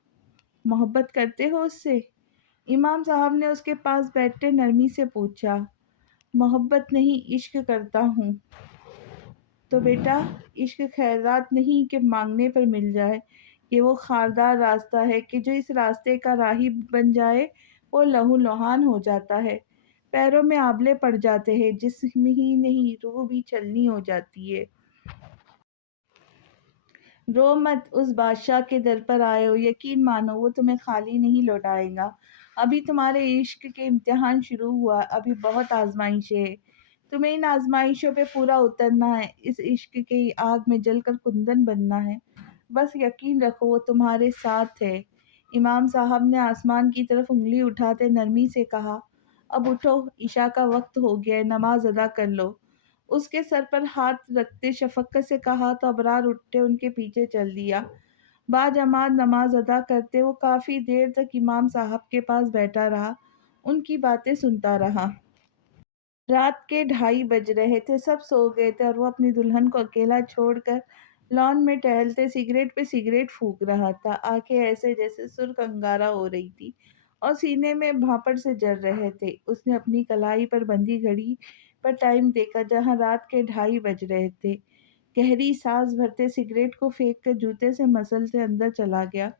मोहब्बत करते हो उससे? इमाम साहब ने उसके पास बैठते नरमी से पूछा। मोहब्बत नहीं, इश्क करता हूँ। तो बेटा, इश्क खैरात नहीं कि मांगने पर मिल जाए। ये वो खारदार रास्ता है कि जो इस रास्ते का राही बन जाए वो लहू लुहान हो जाता है। पैरों में आबले पड़ जाते हैं, जिस्म ही नहीं रूह भी छलनी हो जाती है। रो मत, उस बादशाह के दर पर आए हो, यकीन मानो वो तुम्हें खाली नहीं लौटाएगा। अभी तुम्हारे इश्क के इम्तिहान शुरू हुआ, अभी बहुत आजमाइशें हैं। तुम्हें इन आजमाइशों पे पूरा उतरना है। इस इश्क की आग में जलकर कुंदन बनना है। बस यकीन रखो वो तुम्हारे साथ है। इमाम साहब ने आसमान की तरफ उंगली उठाते नरमी से कहा, अब उठो, ईशा का वक्त हो गया है, नमाज अदा कर लो। उसके सर पर हाथ रखते शफकत से कहा तो अबरार उठते उनके पीछे चल दिया। बाजमात नमाज अदा करते वो काफ़ी देर तक इमाम साहब के पास बैठा रहा, उनकी बातें सुनता रहा। रात के 2:30 बज रहे थे। सब सो गए थे और वो अपनी दुल्हन को अकेला छोड़कर लॉन में टहलते सिगरेट पे सिगरेट फूंक रहा था। आंखें ऐसे जैसे सुर्ख अंगारा हो रही थी और सीने में भापड़ से जल रहे थे। उसने अपनी कलाई पर बंधी घड़ी पर टाइम देखा, जहां रात के 2:30 बज रहे थे। गहरी सांस भरते सिगरेट को फेंक कर जूते से मसलते अंदर चला गया।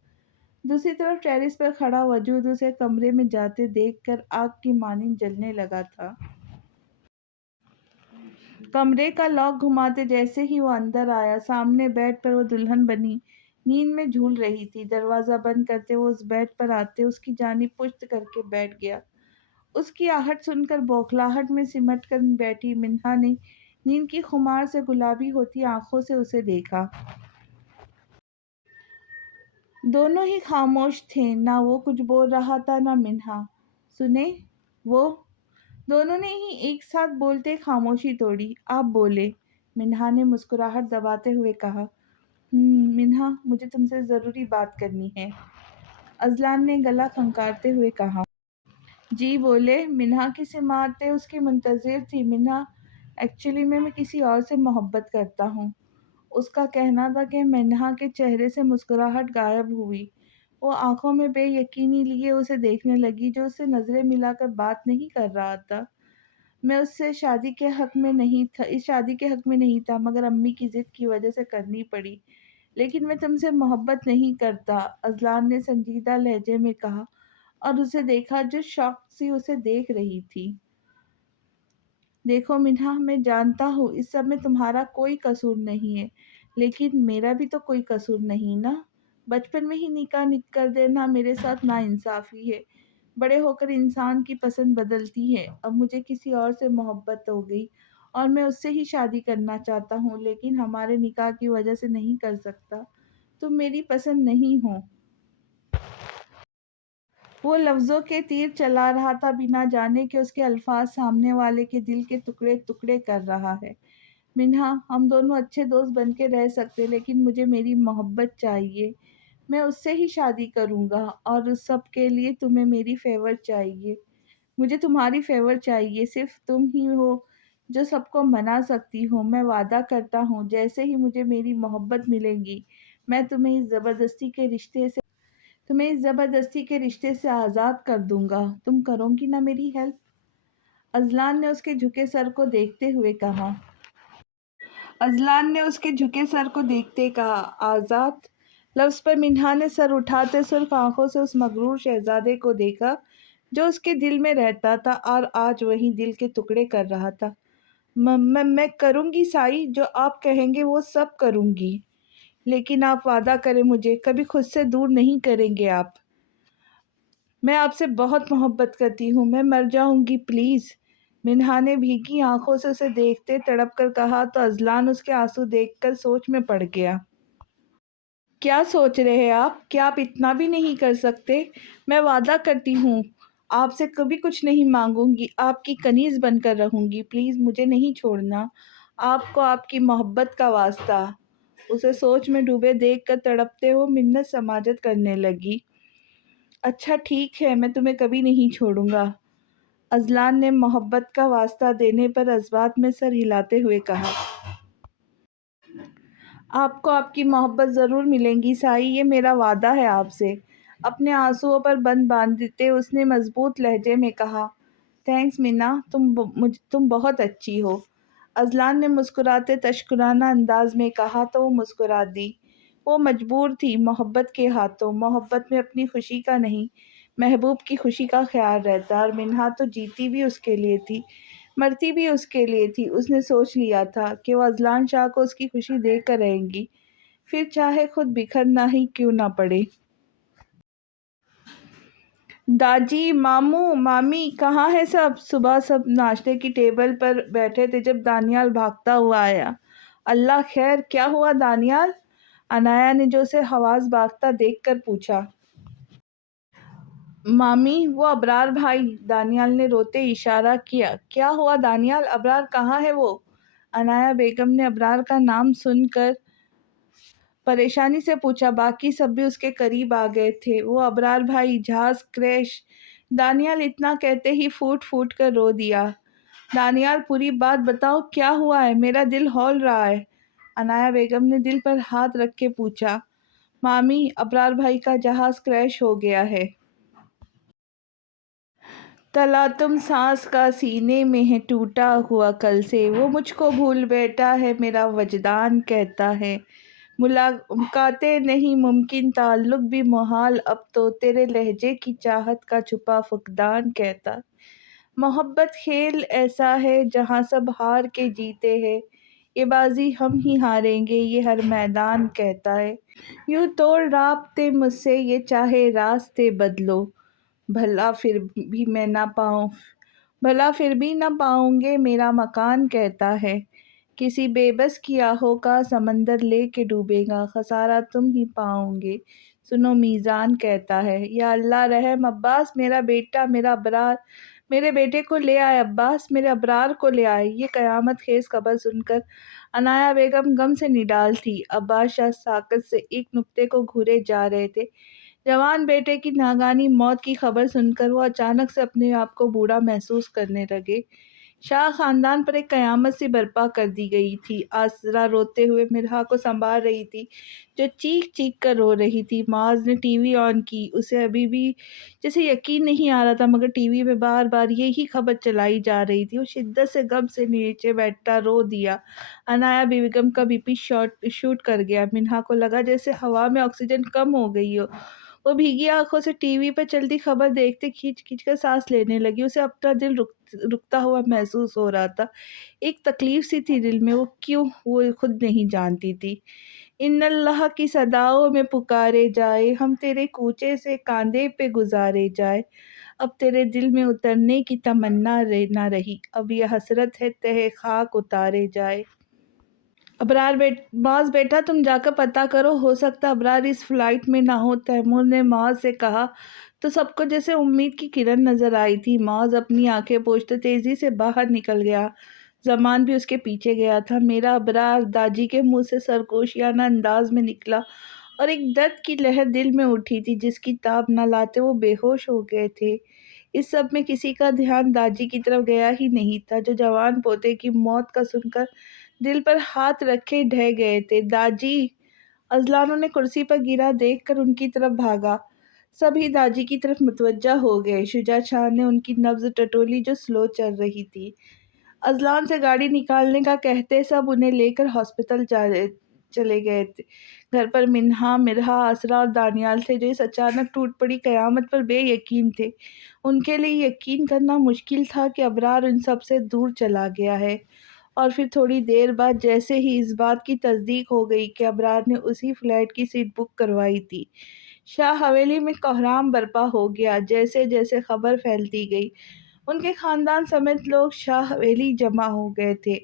दूसरी तरफ टेरिस पर खड़ा वजूद उसे कमरे में जाते देखकर आग की मानिंद जलने लगा था। कमरे का लॉक घुमाते जैसे ही वो अंदर आया, सामने बेड पर वो दुल्हन बनी नींद में झूल रही थी। दरवाज़ा बंद करते वो उस बेड पर आते उसकी जानी पुश्त करके बैठ गया। उसकी आहट सुनकर बौखलाहट में सिमट कर बैठी मिन्हा ने नींद की खुमार से गुलाबी होती आंखों से उसे देखा। दोनों ही खामोश थे, ना वो कुछ बोल रहा था ना मिन्हा। सुने, वो दोनों ने ही एक साथ बोलते खामोशी तोड़ी। आप बोले, मिन्हा ने मुस्कुराहट दबाते हुए कहा। मिन्हा, मुझे तुमसे ज़रूरी बात करनी है, अज़लान ने गला खंकारते हुए कहा। जी बोले, मिन्हा की सिमातें उसकी मुंतज़िर थी। मिन्हा, एक्चुअली मैं किसी और से मोहब्बत करता हूँ। उसका कहना था कि मिन्हा के चेहरे से मुस्कुराहट गायब हुई। वो आंखों में बेयकीनी लिए उसे देखने लगी, जो उससे नज़रें मिलाकर बात नहीं कर रहा था। मैं उससे शादी के हक़ में नहीं था, इस शादी के हक़ में नहीं था, मगर अम्मी की ज़िद की वजह से करनी पड़ी। लेकिन मैं तुमसे मोहब्बत नहीं करता, अज़लान ने संजीदा लहजे में कहा और उसे देखा जो शौक से उसे देख रही थी। देखो मिन्हा, मैं जानता हूँ इस सब में तुम्हारा कोई कसूर नहीं है, लेकिन मेरा भी तो कोई कसूर नहीं ना। बचपन में ही निकाह कर देना मेरे साथ नाइंसाफ़ी है। बड़े होकर इंसान की पसंद बदलती है। अब मुझे किसी और से मोहब्बत हो गई और मैं उससे ही शादी करना चाहता हूँ, लेकिन हमारे निकाह की वजह से नहीं कर सकता। तुम मेरी पसंद नहीं हो। वो लफ्ज़ों के तीर चला रहा था, बिना जाने कि उसके अल्फाज सामने वाले के दिल के टुकड़े टुकड़े कर रहा है। मिन्हा, हम दोनों अच्छे दोस्त बन के रह सकते, लेकिन मुझे मेरी मोहब्बत चाहिए। मैं उससे ही शादी करूँगा और उस सब के लिए तुम्हें मेरी फ़ेवर चाहिए। मुझे तुम्हारी फ़ेवर चाहिए, सिर्फ़ तुम ही हो जो सबको मना सकती हो। मैं वादा करता हूँ, जैसे ही मुझे मेरी मोहब्बत मिलेगी, मैं तुम्हें इस ज़बरदस्ती के रिश्ते से आज़ाद कर दूँगा। तुम करोगी ना मेरी हेल्प? अज़लान ने उसके झुके सर को देखते हुए कहा। आज़ाद? लफ्ज़ पर मिन्हा ने सर उठाते सुर्ख आंखों से उस मगरूर शहज़ादे को देखा, जो उसके दिल में रहता था और आज वहीं दिल के टुकड़े कर रहा था। मैं करूँगी साई, जो आप कहेंगे वो सब करूँगी। लेकिन आप वादा करें मुझे, कभी खुद से दूर नहीं करेंगे आप। मैं आपसे बहुत मोहब्बत करती हूँ, मैं मर जाऊँगी प्लीज़। मिन्हा ने भीगी आंखों से उसे देखते तड़प कर कहा, तो अज़लान उसके आंसू देखकर सोच में पड़ गया। क्या सोच रहे हैं आप? क्या आप इतना भी नहीं कर सकते? मैं वादा करती हूँ, आपसे कभी कुछ नहीं मांगूंगी, आपकी कनीज़ बनकर रहूंगी। प्लीज़ मुझे नहीं छोड़ना, आपको आपकी मोहब्बत का वास्ता। उसे सोच में डूबे देखकर तड़पते वो मिन्नत समाजत करने लगी। अच्छा ठीक है, मैं तुम्हें कभी नहीं छोड़ूंगा, अज़लान ने मोहब्बत का वास्ता देने पर जज़्बात में सर हिलाते हुए कहा। आपको आपकी मोहब्बत ज़रूर मिलेगी साई, ये मेरा वादा है आपसे। अपने आंसुओं पर बंद बांधते उसने मज़बूत लहजे में कहा। थैंक्स मीना, तुम बहुत अच्छी हो। अज़लान ने मुस्कुराते तशकुराना अंदाज में कहा तो वो मुस्कुरा दी। वो मजबूर थी, मोहब्बत के हाथों। मोहब्बत में अपनी खुशी का नहीं, महबूब की खुशी का ख्याल रहता, और मिन्हा तो जीती भी उसके लिए थी, मरती भी उसके लिए थी। उसने सोच लिया था कि वो अज़लान शाह को उसकी खुशी देकर रहेंगी, फिर चाहे खुद बिखरना ही क्यों ना पड़े। दादी, मामू, मामी कहाँ है सब? सुबह सब नाश्ते की टेबल पर बैठे थे जब दानियाल भागता हुआ आया। अल्लाह खैर, क्या हुआ दानियाल? अनाया ने जो उसे हवास भागता देखकर पूछा। मामी, वो अबरार भाई, दानियाल ने रोते इशारा किया। क्या हुआ दानियाल, अबरार कहाँ है वो? अनाया बेगम ने अबरार का नाम सुनकर परेशानी से पूछा। बाकी सब भी उसके करीब आ गए थे। वो अबरार भाई, जहाज क्रैश। दानियाल इतना कहते ही फूट फूट कर रो दिया। दानियाल, पूरी बात बताओ, क्या हुआ है? मेरा दिल हौल रहा है, अनाया बेगम ने दिल पर हाथ रख के पूछा। मामी, अबरार भाई का जहाज क्रैश हो गया है। तलातुम सांस का सीने में है टूटा हुआ कल से, वो मुझको भूल बैठा है मेरा वजदान कहता है। मुलाकातें नहीं मुमकिन, ताल्लुक भी मुहाल, अब तो तेरे लहजे की चाहत का छुपा फुकदान कहता। محبت کھیل ایسا ہے جہاں سب ہار کے جیتے ہیں، یہ بازی ہم ہی ہاریں گے یہ ہر میدان کہتا ہے۔ یوں توڑ رابطے مجھ سے یہ چاہے راستے بدلو، بھلا پھر بھی میں نہ پاؤں بھلا پھر بھی نہ پاؤں گے میرا مکان کہتا ہے۔ کسی بے بس کی آہوں کا سمندر لے کے ڈوبے گا، خسارہ تم ہی پاؤں گے سنو میزان کہتا ہے۔ یا اللہ رحم عباس میرا بیٹا میرا ابرار، میرے بیٹے کو لے آئے عباس میرے ابرار کو لے آئے۔ یہ قیامت خیز خبر سن کر عنایا بیگم غم سے نڈال تھی۔ عباس شاہ ساکت سے ایک نکتے کو گھورے جا رہے تھے۔ جوان بیٹے کی ناگہانی موت کی خبر سن کر وہ اچانک سے اپنے آپ کو بوڑھا محسوس کرنے لگے۔ شاہ خاندان پر ایک قیامت سی برپا کر دی گئی تھی۔ آسرا روتے ہوئے مرحا کو سنبھال رہی تھی جو چیخ چیخ کر رو رہی تھی۔ معاذ نے ٹی وی آن کی، اسے ابھی بھی جیسے یقین نہیں آ رہا تھا، مگر ٹی وی پہ بار بار یہی خبر چلائی جا رہی تھی۔ وہ شدت سے غم سے نیچے بیٹھا رو دیا۔ عنایا بیگم کا بی پی شوٹ کر گیا۔ منہا کو لگا جیسے ہوا میں آکسیجن کم ہو گئی ہو۔ وہ بھیگی آنکھوں سے ٹی وی پہ چلتی خبر دیکھتے کھینچ کھینچ کر سانس لینے لگی۔ اسے اپنا دل رکتا ہوا محسوس ہو رہا تھا۔ ایک تکلیف سی تھی دل میں، وہ کیوں وہ خود نہیں جانتی تھی۔ ان اللہ کی صداؤں میں پکارے جائے، ہم تیرے کوچے سے کاندھے پہ گزارے جائے۔ اب تیرے دل میں اترنے کی تمنا نہ رہی، اب یہ حسرت ہے تہہ خاک اتارے جائے۔ معاذ بیٹا تم جا کر پتہ کرو، ہو سکتا ابرار اس فلائٹ میں نہ ہو، تیمور نے معاذ سے کہا تو سب کو جیسے امید کی کرن نظر آئی تھی۔ معاذ اپنی آنکھیں پوچھتے تیزی سے باہر نکل گیا۔ زمان بھی اس کے پیچھے گیا تھا۔ میرا ابرار، داجی کے منہ سے سرگوشیانہ انداز میں نکلا، اور ایک درد کی لہر دل میں اٹھی تھی جس کی تاب نہ لاتے وہ بے ہوش ہو گئے تھے۔ اس سب میں کسی کا دھیان داجی کی طرف گیا ہی نہیں تھا، جو جوان پوتے کی موت کا سن کر دل پر ہاتھ رکھے ڈھہ گئے تھے۔ داجی! اذلان نے کرسی پر گرا دیکھ کر ان کی طرف بھاگا۔ سبھی داجی کی طرف متوجہ ہو گئے۔ شجاع شاہ نے ان کی نبض ٹٹولی جو سلو چل رہی تھی۔ اذلان سے گاڑی نکالنے کا کہتے سب انہیں لے کر ہاسپٹل چلے گئے تھے۔ گھر پر منہا، مرحا، آسرا اور دانیال تھے جو اس اچانک ٹوٹ پڑی قیامت پر بے یقین تھے۔ ان کے لیے یقین کرنا مشکل تھا کہ ابرار ان سب سے دور چلا گیا ہے، اور پھر تھوڑی دیر بعد جیسے ہی اس بات کی تصدیق ہو گئی کہ ابرار نے اسی فلائٹ کی سیٹ بک کروائی تھی، شاہ حویلی میں کوہرام برپا ہو گیا۔ جیسے جیسے خبر پھیلتی گئی، ان کے خاندان سمیت لوگ شاہ حویلی جمع ہو گئے تھے۔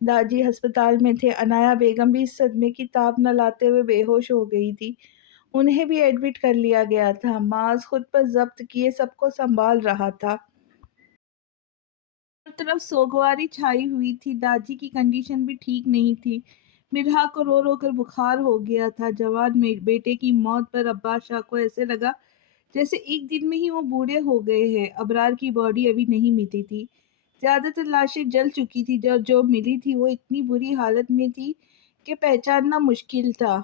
داجی ہسپتال میں تھے۔ عنایا بیگم بھی اس صدمے کی تاب نہ لاتے ہوئے بے ہوش ہو گئی تھی، انہیں بھی ایڈمٹ کر لیا گیا تھا۔ معاذ خود پر ضبط کیے سب کو سنبھال رہا تھا۔ ہر طرف سوگواری چھائی ہوئی تھی۔ داجی کی کنڈیشن بھی ٹھیک نہیں تھی۔ مرحا کو رو رو کر بخار ہو گیا تھا۔ جوان بیٹے کی موت پر عباس شاہ کو ایسے لگا جیسے ایک دن میں ہی وہ بوڑھے ہو گئے ہیں۔ ابرار کی باڈی ابھی نہیں ملی تھی، زیادہ تر لاشیں جل چکی تھی، جو ملی تھی وہ اتنی بری حالت میں تھی کہ پہچاننا مشکل تھا۔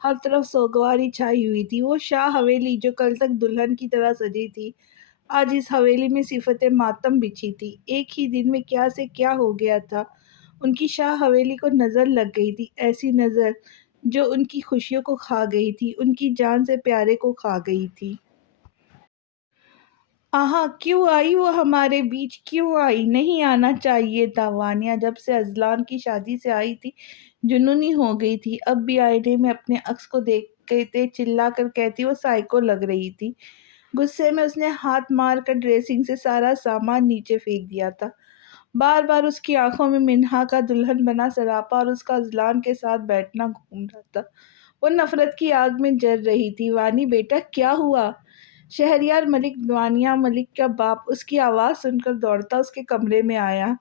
ہر طرف سوگواری چھائی ہوئی تھی۔ وہ شاہ حویلی جو کل تک دلہن کی طرح سجی تھی، آج اس حویلی میں صفت ماتم بچھی تھی۔ ایک ہی دن میں کیا سے کیا ہو گیا تھا۔ ان کی شاہ حویلی کو نظر لگ گئی تھی، ایسی نظر جو ان کی خوشیوں کو کھا گئی تھی، ان کی جان سے پیارے کو کھا گئی تھی۔ آہا کیوں آئی وہ ہمارے بیچ، کیوں آئی؟ نہیں آنا چاہیے تھا۔ وانیہ جب سے اذلان کی شادی سے آئی تھی جنونی ہو گئی تھی۔ اب بھی آئینے میں اپنے عکس کو دیکھتے چلا کر کہتی وہ سائیکو لگ رہی تھی۔ غصے میں اس نے ہاتھ مار کر ڈریسنگ سے سارا سامان نیچے پھینک دیا تھا۔ بار بار اس کی آنکھوں میں منہا کا دلہن بنا سراپا اور اس کا اذلان کے ساتھ بیٹھنا گھوم رہا تھا۔ وہ نفرت کی آگ میں جل رہی تھی۔ وانی بیٹا کیا ہوا؟ شہریار ملک، وانیہ ملک کا باپ، اس کی آواز سن کر دوڑتا اس کے کمرے میں آیا۔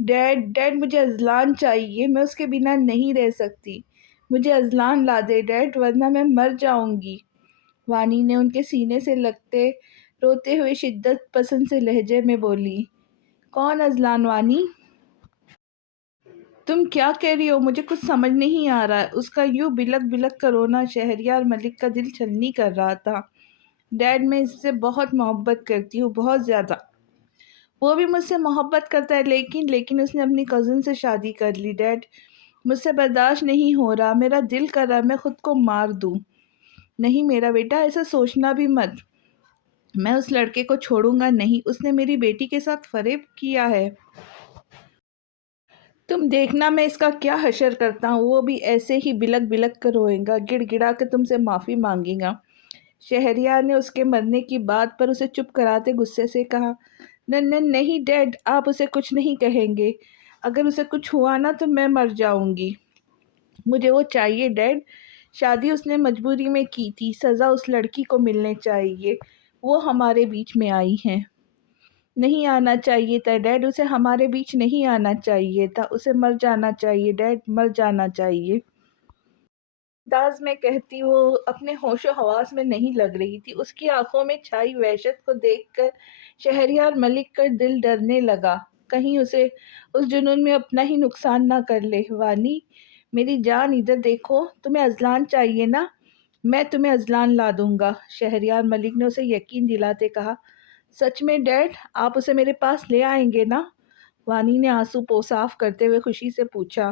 ڈیڈ مجھے اذلان چاہیے، میں اس کے بنا نہیں رہ سکتی، مجھے اذلان لا دے ڈیڈ، ورنہ میں مر جاؤں گی۔ وانی نے ان کے سینے سے لگتے روتے ہوئے شدت پسند سے لہجے میں بولی، کون اذلان وانی؟ تم کیا کہہ رہی ہو؟ مجھے کچھ سمجھ نہیں آ رہا ہے۔ اس کا یوں بلک بلک کر رونا شہریار ملک کا دل چھلنی کر رہا تھا۔ ڈیڈ میں اس سے بہت محبت کرتی ہوں، بہت زیادہ۔ وہ بھی مجھ سے محبت کرتا ہے، لیکن اس نے اپنی کزن سے شادی کر لی۔ ڈیڈ مجھ سے برداشت نہیں ہو رہا، میرا دل کر رہا ہے میں خود کو مار دوں۔ نہیں میرا بیٹا، ایسا سوچنا بھی مت۔ میں اس لڑکے کو چھوڑوں گا نہیں، اس نے میری بیٹی کے ساتھ فریب کیا ہے۔ تم دیکھنا میں اس کا کیا حشر کرتا ہوں، وہ بھی ایسے ہی بلک بلک کر روئے گا، گڑ گڑا کر تم سے معافی مانگے گا۔ شہریار نے اس کے مرنے کی بات پر اسے چپ کراتے غصے سے کہا، نہیں ڈیڈ، آپ اسے کچھ نہیں کہیں گے، اگر اسے کچھ ہوا نا تو میں مر جاؤں گی۔ مجھے وہ چاہیے ڈیڈ، شادی اس نے مجبوری میں کی تھی، سزا اس لڑکی کو ملنے چاہیے، وہ ہمارے بیچ میں آئی ہے۔ نہیں آنا چاہیے تھا ڈیڈ، اسے ہمارے بیچ نہیں آنا چاہیے تھا، اسے مر جانا چاہیے ڈیڈ، مر جانا چاہیے۔ انداز میں کہتی وہ اپنے ہوش و حواس میں نہیں لگ رہی تھی۔ اس کی آنکھوں میں چھائی وحشت کو دیکھ کر شہریار ملک کا دل ڈرنے لگا، کہیں اسے اس جنون میں اپنا ہی نقصان نہ کر لے۔ وانی میری جان ادھر دیکھو، تمہیں اذلان چاہیے نا، میں تمہیں اذلان لا دوں گا، شہریار ملک نے اسے یقین دلاتے کہا۔ سچ میں ڈیڈ، آپ اسے میرے پاس لے آئیں گے نا؟ وانی نے آنسو صاف کرتے ہوئے خوشی سے پوچھا۔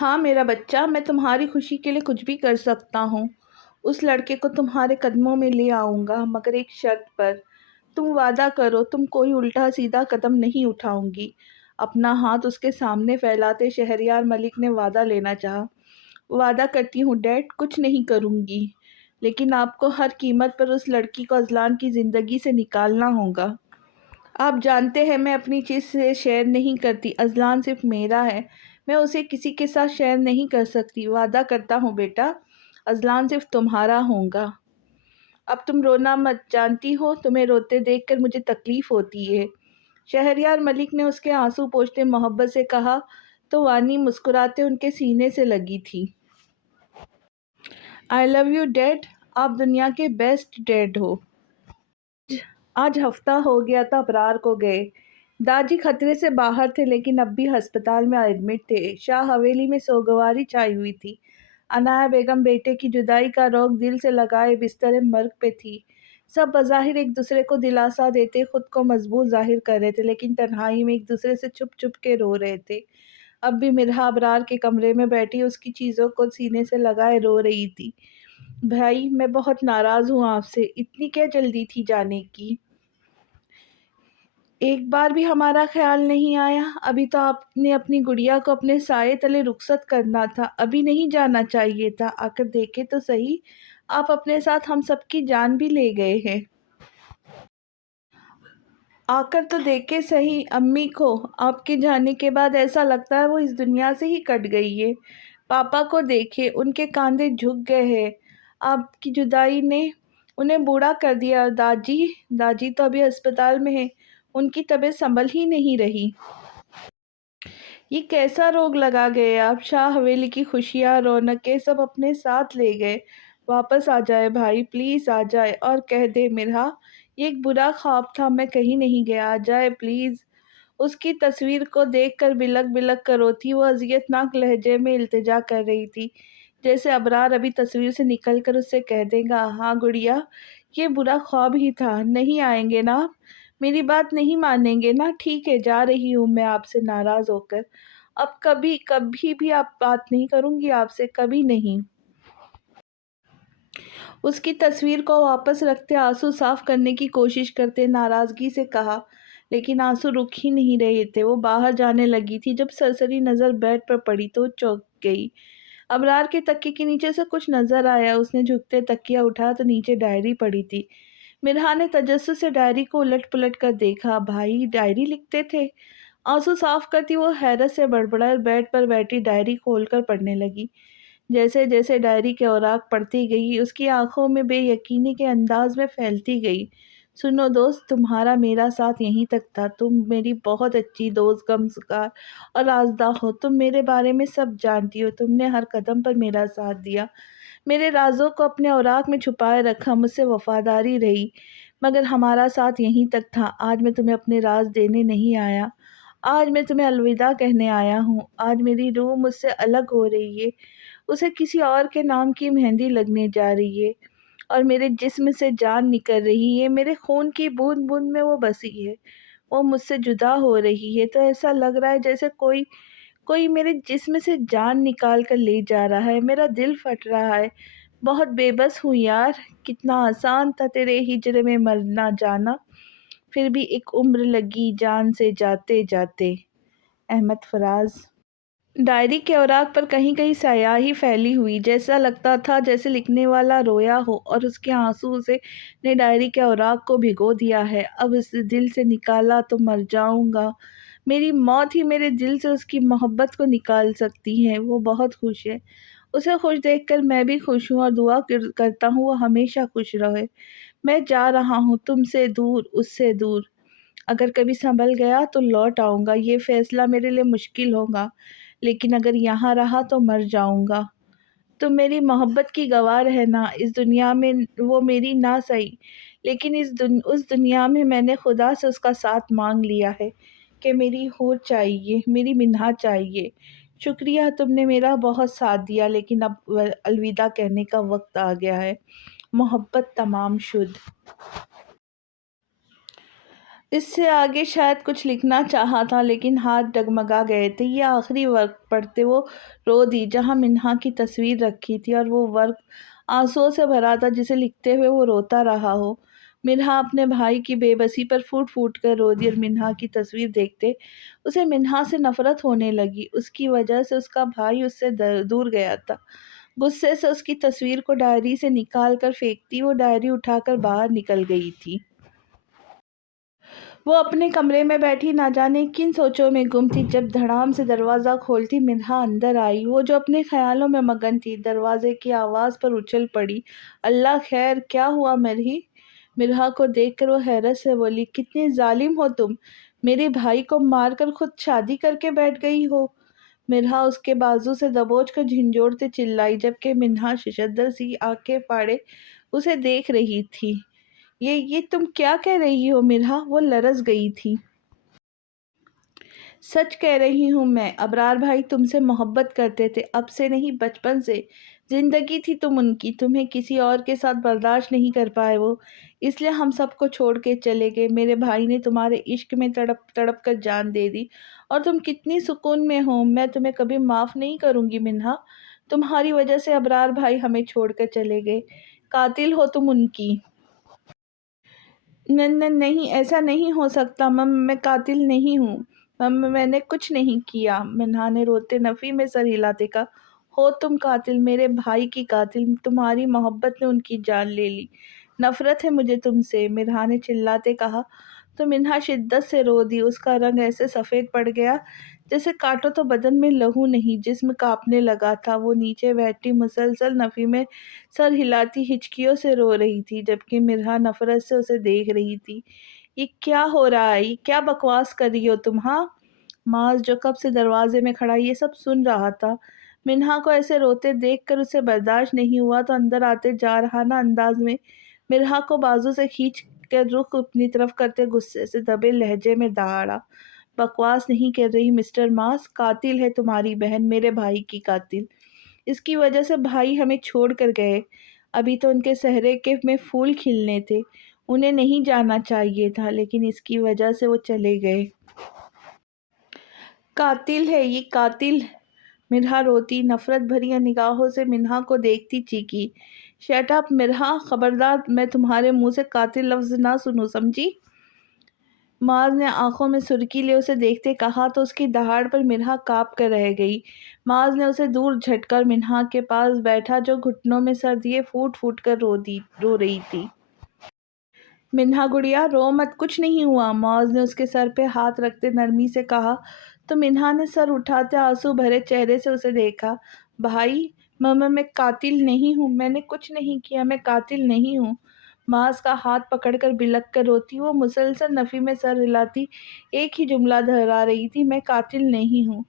ہاں میرا بچہ، میں تمہاری خوشی کے لیے کچھ بھی کر سکتا ہوں۔ اس لڑکے کو تمہارے قدموں میں لے آؤں گا، مگر ایک شرط پر۔ تم وعدہ کرو تم کوئی الٹا سیدھا قدم نہیں اٹھاؤں گی۔ اپنا ہاتھ اس کے سامنے پھیلاتے شہریار ملک نے وعدہ لینا چاہا۔ وعدہ کرتی ہوں ڈیڈ، کچھ نہیں کروں گی، لیکن آپ کو ہر قیمت پر اس لڑکی کو اذلان کی زندگی سے نکالنا ہوگا۔ آپ جانتے ہیں میں اپنی چیز سے شیئر نہیں کرتی، اذلان صرف میرا ہے، میں اسے کسی کے ساتھ شیئر نہیں کر سکتی۔ وعدہ کرتا ہوں بیٹا، اذلان صرف تمہارا ہوگا۔ اب تم رونا مت، جانتی ہو تمہیں روتے دیکھ کر مجھے تکلیف ہوتی ہے، شہریار ملک نے اس کے آنسو پوچھتے محبت سے کہا تو وانی مسکراتے ان کے سینے سے لگی تھی۔ آئی لو یو ڈیڈ، آپ دنیا کے بیسٹ ڈیڈ ہو۔ آج ہفتہ ہو گیا تھا ابرار کو گئے۔ داجی خطرے سے باہر تھے لیکن اب بھی ہسپتال میں ایڈمٹ تھے۔ شاہ حویلی میں سوگواری چھائی ہوئی تھی۔ عنایہ بیگم بیٹے کی جدائی کا روگ دل سے لگائے بستر مرگ پہ تھی۔ سب بظاہر ایک دوسرے کو دلاسا دیتے خود کو مضبوط ظاہر کر رہے تھے، لیکن تنہائی میں ایک دوسرے سے چھپ چھپ کے رو رہے تھے۔ اب بھی مرحا ابرار کے کمرے میں بیٹھی اس کی چیزوں کو سینے سے لگائے رو رہی تھی۔ بھائی میں بہت ناراض ہوں آپ سے، اتنی کیا جلدی تھی جانے کی؟ ایک بار بھی ہمارا خیال نہیں آیا؟ ابھی تو آپ نے اپنی گڑیا کو اپنے سائے تلے رخصت کرنا تھا، ابھی نہیں جانا چاہیے تھا؟ آ کر دیکھے تو صحیح، آپ اپنے ساتھ ہم سب کی جان بھی لے گئے ہیں۔ آ کر تو دیکھے صحیح، امی کو آپ کے جانے کے بعد ایسا لگتا ہے وہ اس دنیا سے ہی کٹ گئی ہے۔ پاپا کو دیکھے، ان کے کاندھے جھک گئے ہیں، آپ کی جدائی نے انہیں بوڑھا کر دیا۔ اور داجی تو ابھی ہسپتال میں ہے، ان کی طبیعت سنبھل ہی نہیں رہی۔ یہ کیسا روگ لگا گئے آپ؟ شاہ حویلی کی خوشیاں رونقیں سب اپنے ساتھ لے گئے۔ واپس آ جائے بھائی، پلیز آ جائے، اور کہہ دے مرحا یہ ایک برا خواب تھا، میں کہیں نہیں گیا، آ جائے پلیز۔ اس کی تصویر کو دیکھ کر بلک بلک کر روتی وہ اذیت ناک لہجے میں التجا کر رہی تھی، جیسے ابرار ابھی تصویر سے نکل کر اس سے کہہ دے گا، ہاں گڑیا یہ برا خواب ہی تھا، نہیں آئیں گے نا آپ؟ میری بات نہیں مانیں گے نا؟ ٹھیک ہے جا رہی ہوں میں آپ سے ناراض ہو کر، اب کبھی بھی آپ بات نہیں کروں گی آپ سے، کبھی نہیں۔ اس کی تصویر کو واپس رکھتے آنسو صاف کرنے کی کوشش کرتے ناراضگی سے کہا، لیکن آنسو رک ہی نہیں رہے تھے۔ وہ باہر جانے لگی تھی، جب سرسری نظر بیڈ پر پڑی تو چونک گئی۔ ابرار کے تکیے کے نیچے سے کچھ نظر آیا، اس نے جھکتے تکیہ اٹھا تو نیچے ڈائری پڑی تھی۔ مرحا نے تجسس سے ڈائری کو الٹ پلٹ کر دیکھا، بھائی ڈائری لکھتے تھے؟ آنسو صاف کرتی وہ حیرت سے بڑبڑائے بیڈ پر بیٹھی ڈائری کھول کر پڑھنے لگی۔ جیسے جیسے ڈائری کے اوراق پڑھتی گئی، اس کی آنکھوں میں بے یقینی کے انداز میں پھیلتی گئی۔ سنو دوست، تمہارا میرا ساتھ یہیں تک تھا، تم میری بہت اچھی دوست، غمگسار اور رازداں ہو، تم میرے بارے میں سب جانتی ہو، تم نے ہر قدم پر میرا ساتھ دیا، میرے رازوں کو اپنے اوراق میں چھپائے رکھا، مجھ سے وفاداری رہی، مگر ہمارا ساتھ یہیں تک تھا۔ آج میں تمہیں اپنے راز دینے نہیں آیا، آج میں تمہیں الوداع کہنے آیا ہوں۔ آج میری روح مجھ سے الگ ہو رہی ہے، اسے کسی اور کے نام کی مہندی لگنے جا رہی ہے، اور میرے جسم سے جان نکل رہی ہے، میرے خون کی بوند بوند میں وہ بسی ہے، وہ مجھ سے جدا ہو رہی ہے، تو ایسا لگ رہا ہے جیسے کوئی میرے جسم سے جان نکال کر لے جا رہا ہے، میرا دل پھٹ رہا ہے، بہت بے بس ہوں یار، کتنا آسان تھا تیرے ہجر میں مرنا جانا، پھر بھی ایک عمر لگی جان سے جاتے جاتے۔ احمد فراز۔ ڈائری کے اوراق پر کہیں کہیں سیاہی پھیلی ہوئی، جیسا لگتا تھا جیسے لکھنے والا رویا ہو اور اس کے آنسو اسے نے ڈائری کے اوراق کو بھگو دیا ہے۔ اب اس دل سے نکالا تو مر جاؤں گا، میری موت ہی میرے دل سے اس کی محبت کو نکال سکتی ہے۔ وہ بہت خوش ہے، اسے خوش دیکھ کر میں بھی خوش ہوں اور دعا کرتا ہوں وہ ہمیشہ خوش رہے۔ میں جا رہا ہوں تم سے دور، اس سے دور، اگر کبھی سنبھل گیا تو لوٹ آؤں گا۔ یہ فیصلہ میرے لیے مشکل ہوگا، لیکن اگر یہاں رہا تو مر جاؤں گا۔ تم میری محبت کی گواہ رہنا، اس دنیا میں وہ میری نہ سہی، لیکن اس دنیا میں میں نے خدا سے اس کا ساتھ مانگ لیا ہے کہ میری حور چاہیے، میری منہا چاہیے۔ شکریہ، تم نے میرا بہت ساتھ دیا، لیکن اب الوداع کہنے کا وقت آ گیا ہے۔ محبت تمام شد۔ اس سے آگے شاید کچھ لکھنا چاہا تھا، لیکن ہاتھ ڈگمگا گئے تھے۔ یہ آخری ورق پڑھتے وہ رو دی جہاں منہا کی تصویر رکھی تھی، اور وہ ورق آنسوؤں سے بھرا تھا جسے لکھتے ہوئے وہ روتا رہا ہو۔ منہا اپنے بھائی کی بے بسی پر پھوٹ پھوٹ کر رو دی، اور منہا کی تصویر دیکھتے اسے منہا سے نفرت ہونے لگی۔ اس کی وجہ سے اس کا بھائی اس سے دور گیا تھا۔ غصے سے اس کی تصویر کو ڈائری سے نکال کر پھینکتی وہ ڈائری اٹھا کر باہر نکل گئی تھی۔ وہ اپنے کمرے میں بیٹھی نہ جانے کن سوچوں میں گم تھی، جب دھڑام سے دروازہ کھولتی منہا اندر آئی۔ وہ جو اپنے خیالوں میں مگن تھی، دروازے کی آواز پر اچھل پڑی۔ اللہ خیر، کیا ہوا مرحی؟ منہا کو دیکھ کر وہ حیرت سے بولی، کتنے ظالم ہو تم، میرے بھائی کو مار کر خود شادی کر کے بیٹھ گئی ہو۔ منہا اس کے بازو سے دبوچ کر جھنجھوڑتے چلائی، جبکہ منہا ششدر سی آنکھیں پھاڑے اسے دیکھ رہی تھی۔ یہ تم کیا کہہ رہی ہو منہا؟ وہ لرز گئی تھی۔ سچ کہہ رہی ہوں میں، ابرار بھائی تم سے محبت کرتے تھے، اب سے نہیں بچپن سے۔ زندگی تھی تم ان کی، تمہیں کسی اور کے ساتھ برداشت نہیں کر پائے وہ، اس لیے ہم سب کو چھوڑ کے چلے گئے۔ میرے بھائی نے تمہارے عشق میں تڑپ تڑپ کر جان دے دی، اور تم کتنی سکون میں ہو۔ میں تمہیں کبھی معاف نہیں کروں گی منہا، تمہاری وجہ سے ابرار بھائی ہمیں چھوڑ کر چلے گئے، قاتل ہو تم ان کی۔ نہیں، ایسا نہیں ہو سکتا میں قاتل نہیں ہوں، میں نے کچھ نہیں کیا۔ منہا نے روتے نفی میں سر ہلاتے کہا، ہو تم قاتل، میرے بھائی کی قاتل، تمہاری محبت نے ان کی جان لے لی، نفرت ہے مجھے تم سے، منہا نے چلاتے کہا۔ تو منہا شدت سے رو دی، اس کا رنگ ایسے سفید پڑ گیا جیسے کاٹو تو بدن میں لہو نہیں، جسم کانپنے لگا تھا۔ وہ نیچے بیٹھی مسلسل نفی میں سر ہلاتی ہچکیوں سے رو رہی تھی، جبکہ منہا نفرت سے اسے دیکھ رہی تھی۔ یہ کیا ہو رہا ہے؟ یہ کیا بکواس کر رہی ہو تم؟ ہاں؟ معاذ جو کب سے دروازے میں کھڑا یہ سب سن رہا تھا، منہا کو ایسے روتے دیکھ کر اسے برداشت نہیں ہوا تو اندر آتے جارحانہ انداز میں منہا کو بازو سے کھینچ کر رخ اپنی طرف کرتے غصے سے دبے لہجے میں دہاڑا، بکواس نہیں کر رہی مسٹر معاذ، قاتل ہے تمہاری بہن، میرے بھائی کی قاتل، اس کی وجہ سے بھائی ہمیں چھوڑ کر گئے، ابھی تو ان کے سہرے کے میں پھول کھلنے تھے، انہیں نہیں جانا چاہیے تھا، لیکن اس کی وجہ سے وہ چلے گئے۔ قاتل ہے یہ، قاتل۔ منہا روتی نفرت بھری نگاہوں سے منہا کو دیکھتی چیخی، شٹ اپ منہا، خبردار میں تمہارے منہ سے قاتل لفظ نہ سنوں، سمجھی؟ معاذ نے آنکھوں میں سرخی لے اسے دیکھتے کہا تو اس کی دہاڑ پر منہا کانپ کر رہ گئی۔ معاذ نے اسے دور جھٹکر منہا کے پاس بیٹھا جو گھٹنوں میں سر دیے پھوٹ پھوٹ کر رو رہی تھی۔ منہا گڑیا رو مت، کچھ نہیں ہوا، معاذ نے اس کے سر پہ ہاتھ رکھتے نرمی سے کہا تو منہا نے سر اٹھاتے آنسو بھرے چہرے سے اسے دیکھا۔ بھائی، میں قاتل نہیں ہوں، میں نے کچھ نہیں کیا، میں قاتل نہیں ہوں۔ معاذ کا ہاتھ پکڑ کر بلک کر روتی وہ مسلسل نفی میں سر ہلاتی ایک ہی جملہ دہرا رہی تھی، میں قاتل نہیں ہوں۔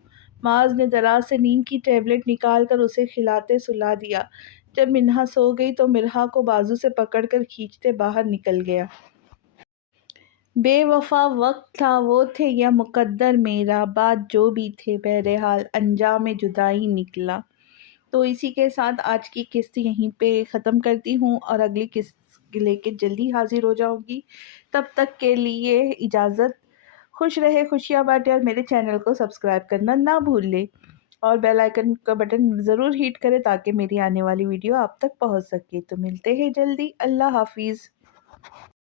معاذ نے دراز سے نیند کی ٹیبلٹ نکال کر اسے کھلاتے سلا دیا۔ جب منہا سو گئی تو منہا کو بازو سے پکڑ کر کھینچتے باہر نکل گیا۔ بے وفا وقت تھا وہ تھے یا مقدر میرا، بات جو بھی تھے بہرحال انجام جدائی نکلا۔ تو اسی کے ساتھ آج کی قسط یہیں پہ ختم کرتی ہوں، اور اگلی قسط لے کے جلدی حاضر ہو جاؤں گی۔ تب تک کے لیے اجازت، خوش رہے، خوشیاں بانٹے، اور میرے چینل کو سبسکرائب کرنا نہ بھول لے۔ اور بیل آئکن کا بٹن ضرور ہٹ کریں تاکہ میری آنے والی ویڈیو آپ تک پہنچ سکے۔ تو ملتے ہیں جلدی، اللہ حافظ۔